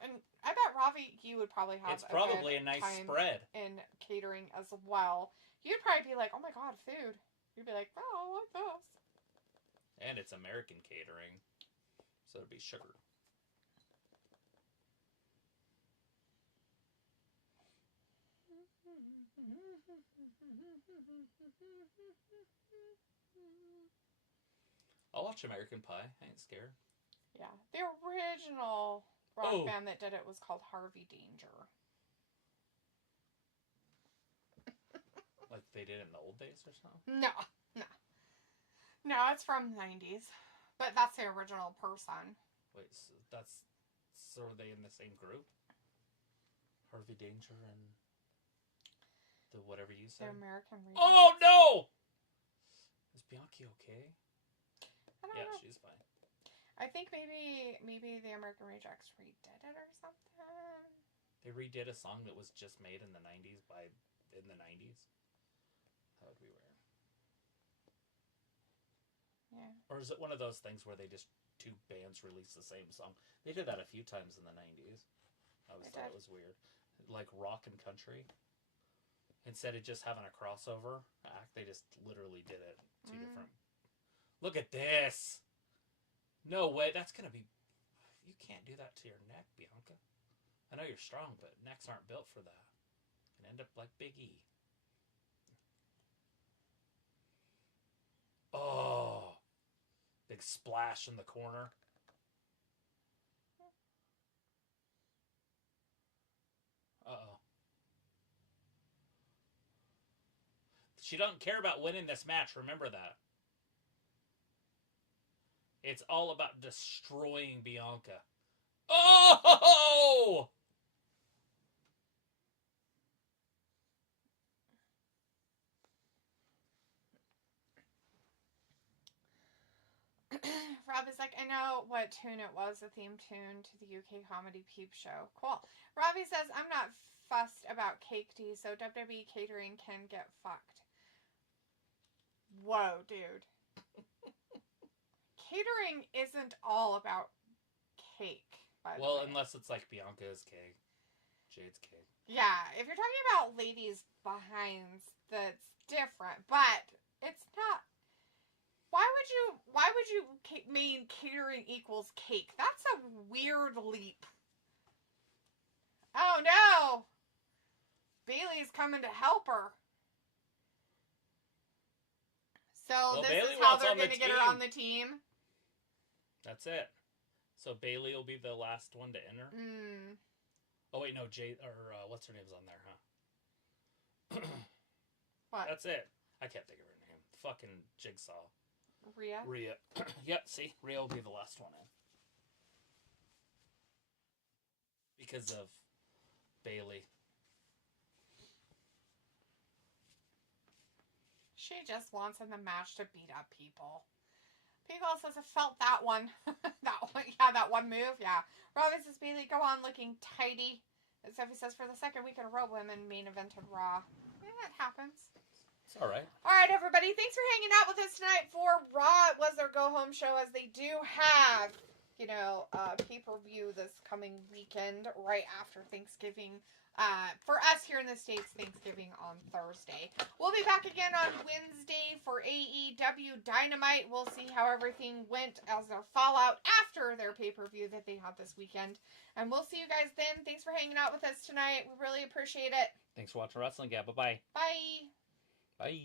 And I bet Ravi, you would probably have It's probably a nice spread. In catering as well. You'd probably be like, oh my god, food. You'd be like, oh, I like this. And it's American catering. So it'd be sugar. I'll watch American Pie. I ain't scared. Yeah. The original rock band that did it was called Harvey Danger. Like they did it in the old days or something? No. No, it's from the 90s. But that's the original person. Wait, so are they in the same group? Harvey Danger and the whatever you said? The American Rejects. Oh no! Is Bianca okay? I don't know. She's fine. I think maybe the American Rejects redid it or something. They redid a song that was just made in the 90s in the 90s. That would be weird. Yeah. Or is it one of those things where they just two bands release the same song? They did that a few times in the 90s. I always thought it was weird. Like rock and country. Instead of just having a crossover act, they just literally did it two different. Look at this! No way, that's gonna be... You can't do that to your neck, Bianca. I know you're strong, but necks aren't built for that. You can end up like Big E. Oh! Big splash in the corner. Uh-oh. She doesn't care about winning this match, remember that. It's all about destroying Bianca. Oh! Rob is like, I know what tune it was, the theme tune to the UK comedy Peep Show. Cool. Robbie says, I'm not fussed about cake tea, so WWE catering can get fucked. Whoa, dude. Catering isn't all about cake, by the way. Well, unless it's like Bianca's cake. Jade's cake. Yeah, if you're talking about ladies' behinds, that's different. But it's not... Why would you mean catering equals cake? That's a weird leap. Oh no! Bailey's coming to help her. So this is how they're going to get her on the team? That's it. So Bailey will be the last one to enter? Oh wait, no, Jade, or what's her name's on there, huh? What? That's it. I can't think of her name. Fucking Jigsaw. Rhea? Yep, see? Rhea will be the last one in. Because of Bailey. She just wants in the match to beat up people. People says I felt that one. that one move, yeah. Robbie says, Bailey, go on looking tidy. And Sophie says, for the second week in a row, women main evented Raw. Yeah, it happens. It's all right. All right, everybody. Thanks for hanging out with us tonight for Raw. It was their go-home show, as they do have, pay-per-view this coming weekend right after Thanksgiving. For us here in the States, Thanksgiving on Thursday. We'll be back again on Wednesday for AEW Dynamite. We'll see how everything went as their fallout after their pay-per-view that they had this weekend. And we'll see you guys then. Thanks for hanging out with us tonight. We really appreciate it. Thanks for watching Wrestling Gap. Bye-bye. Bye. Bye.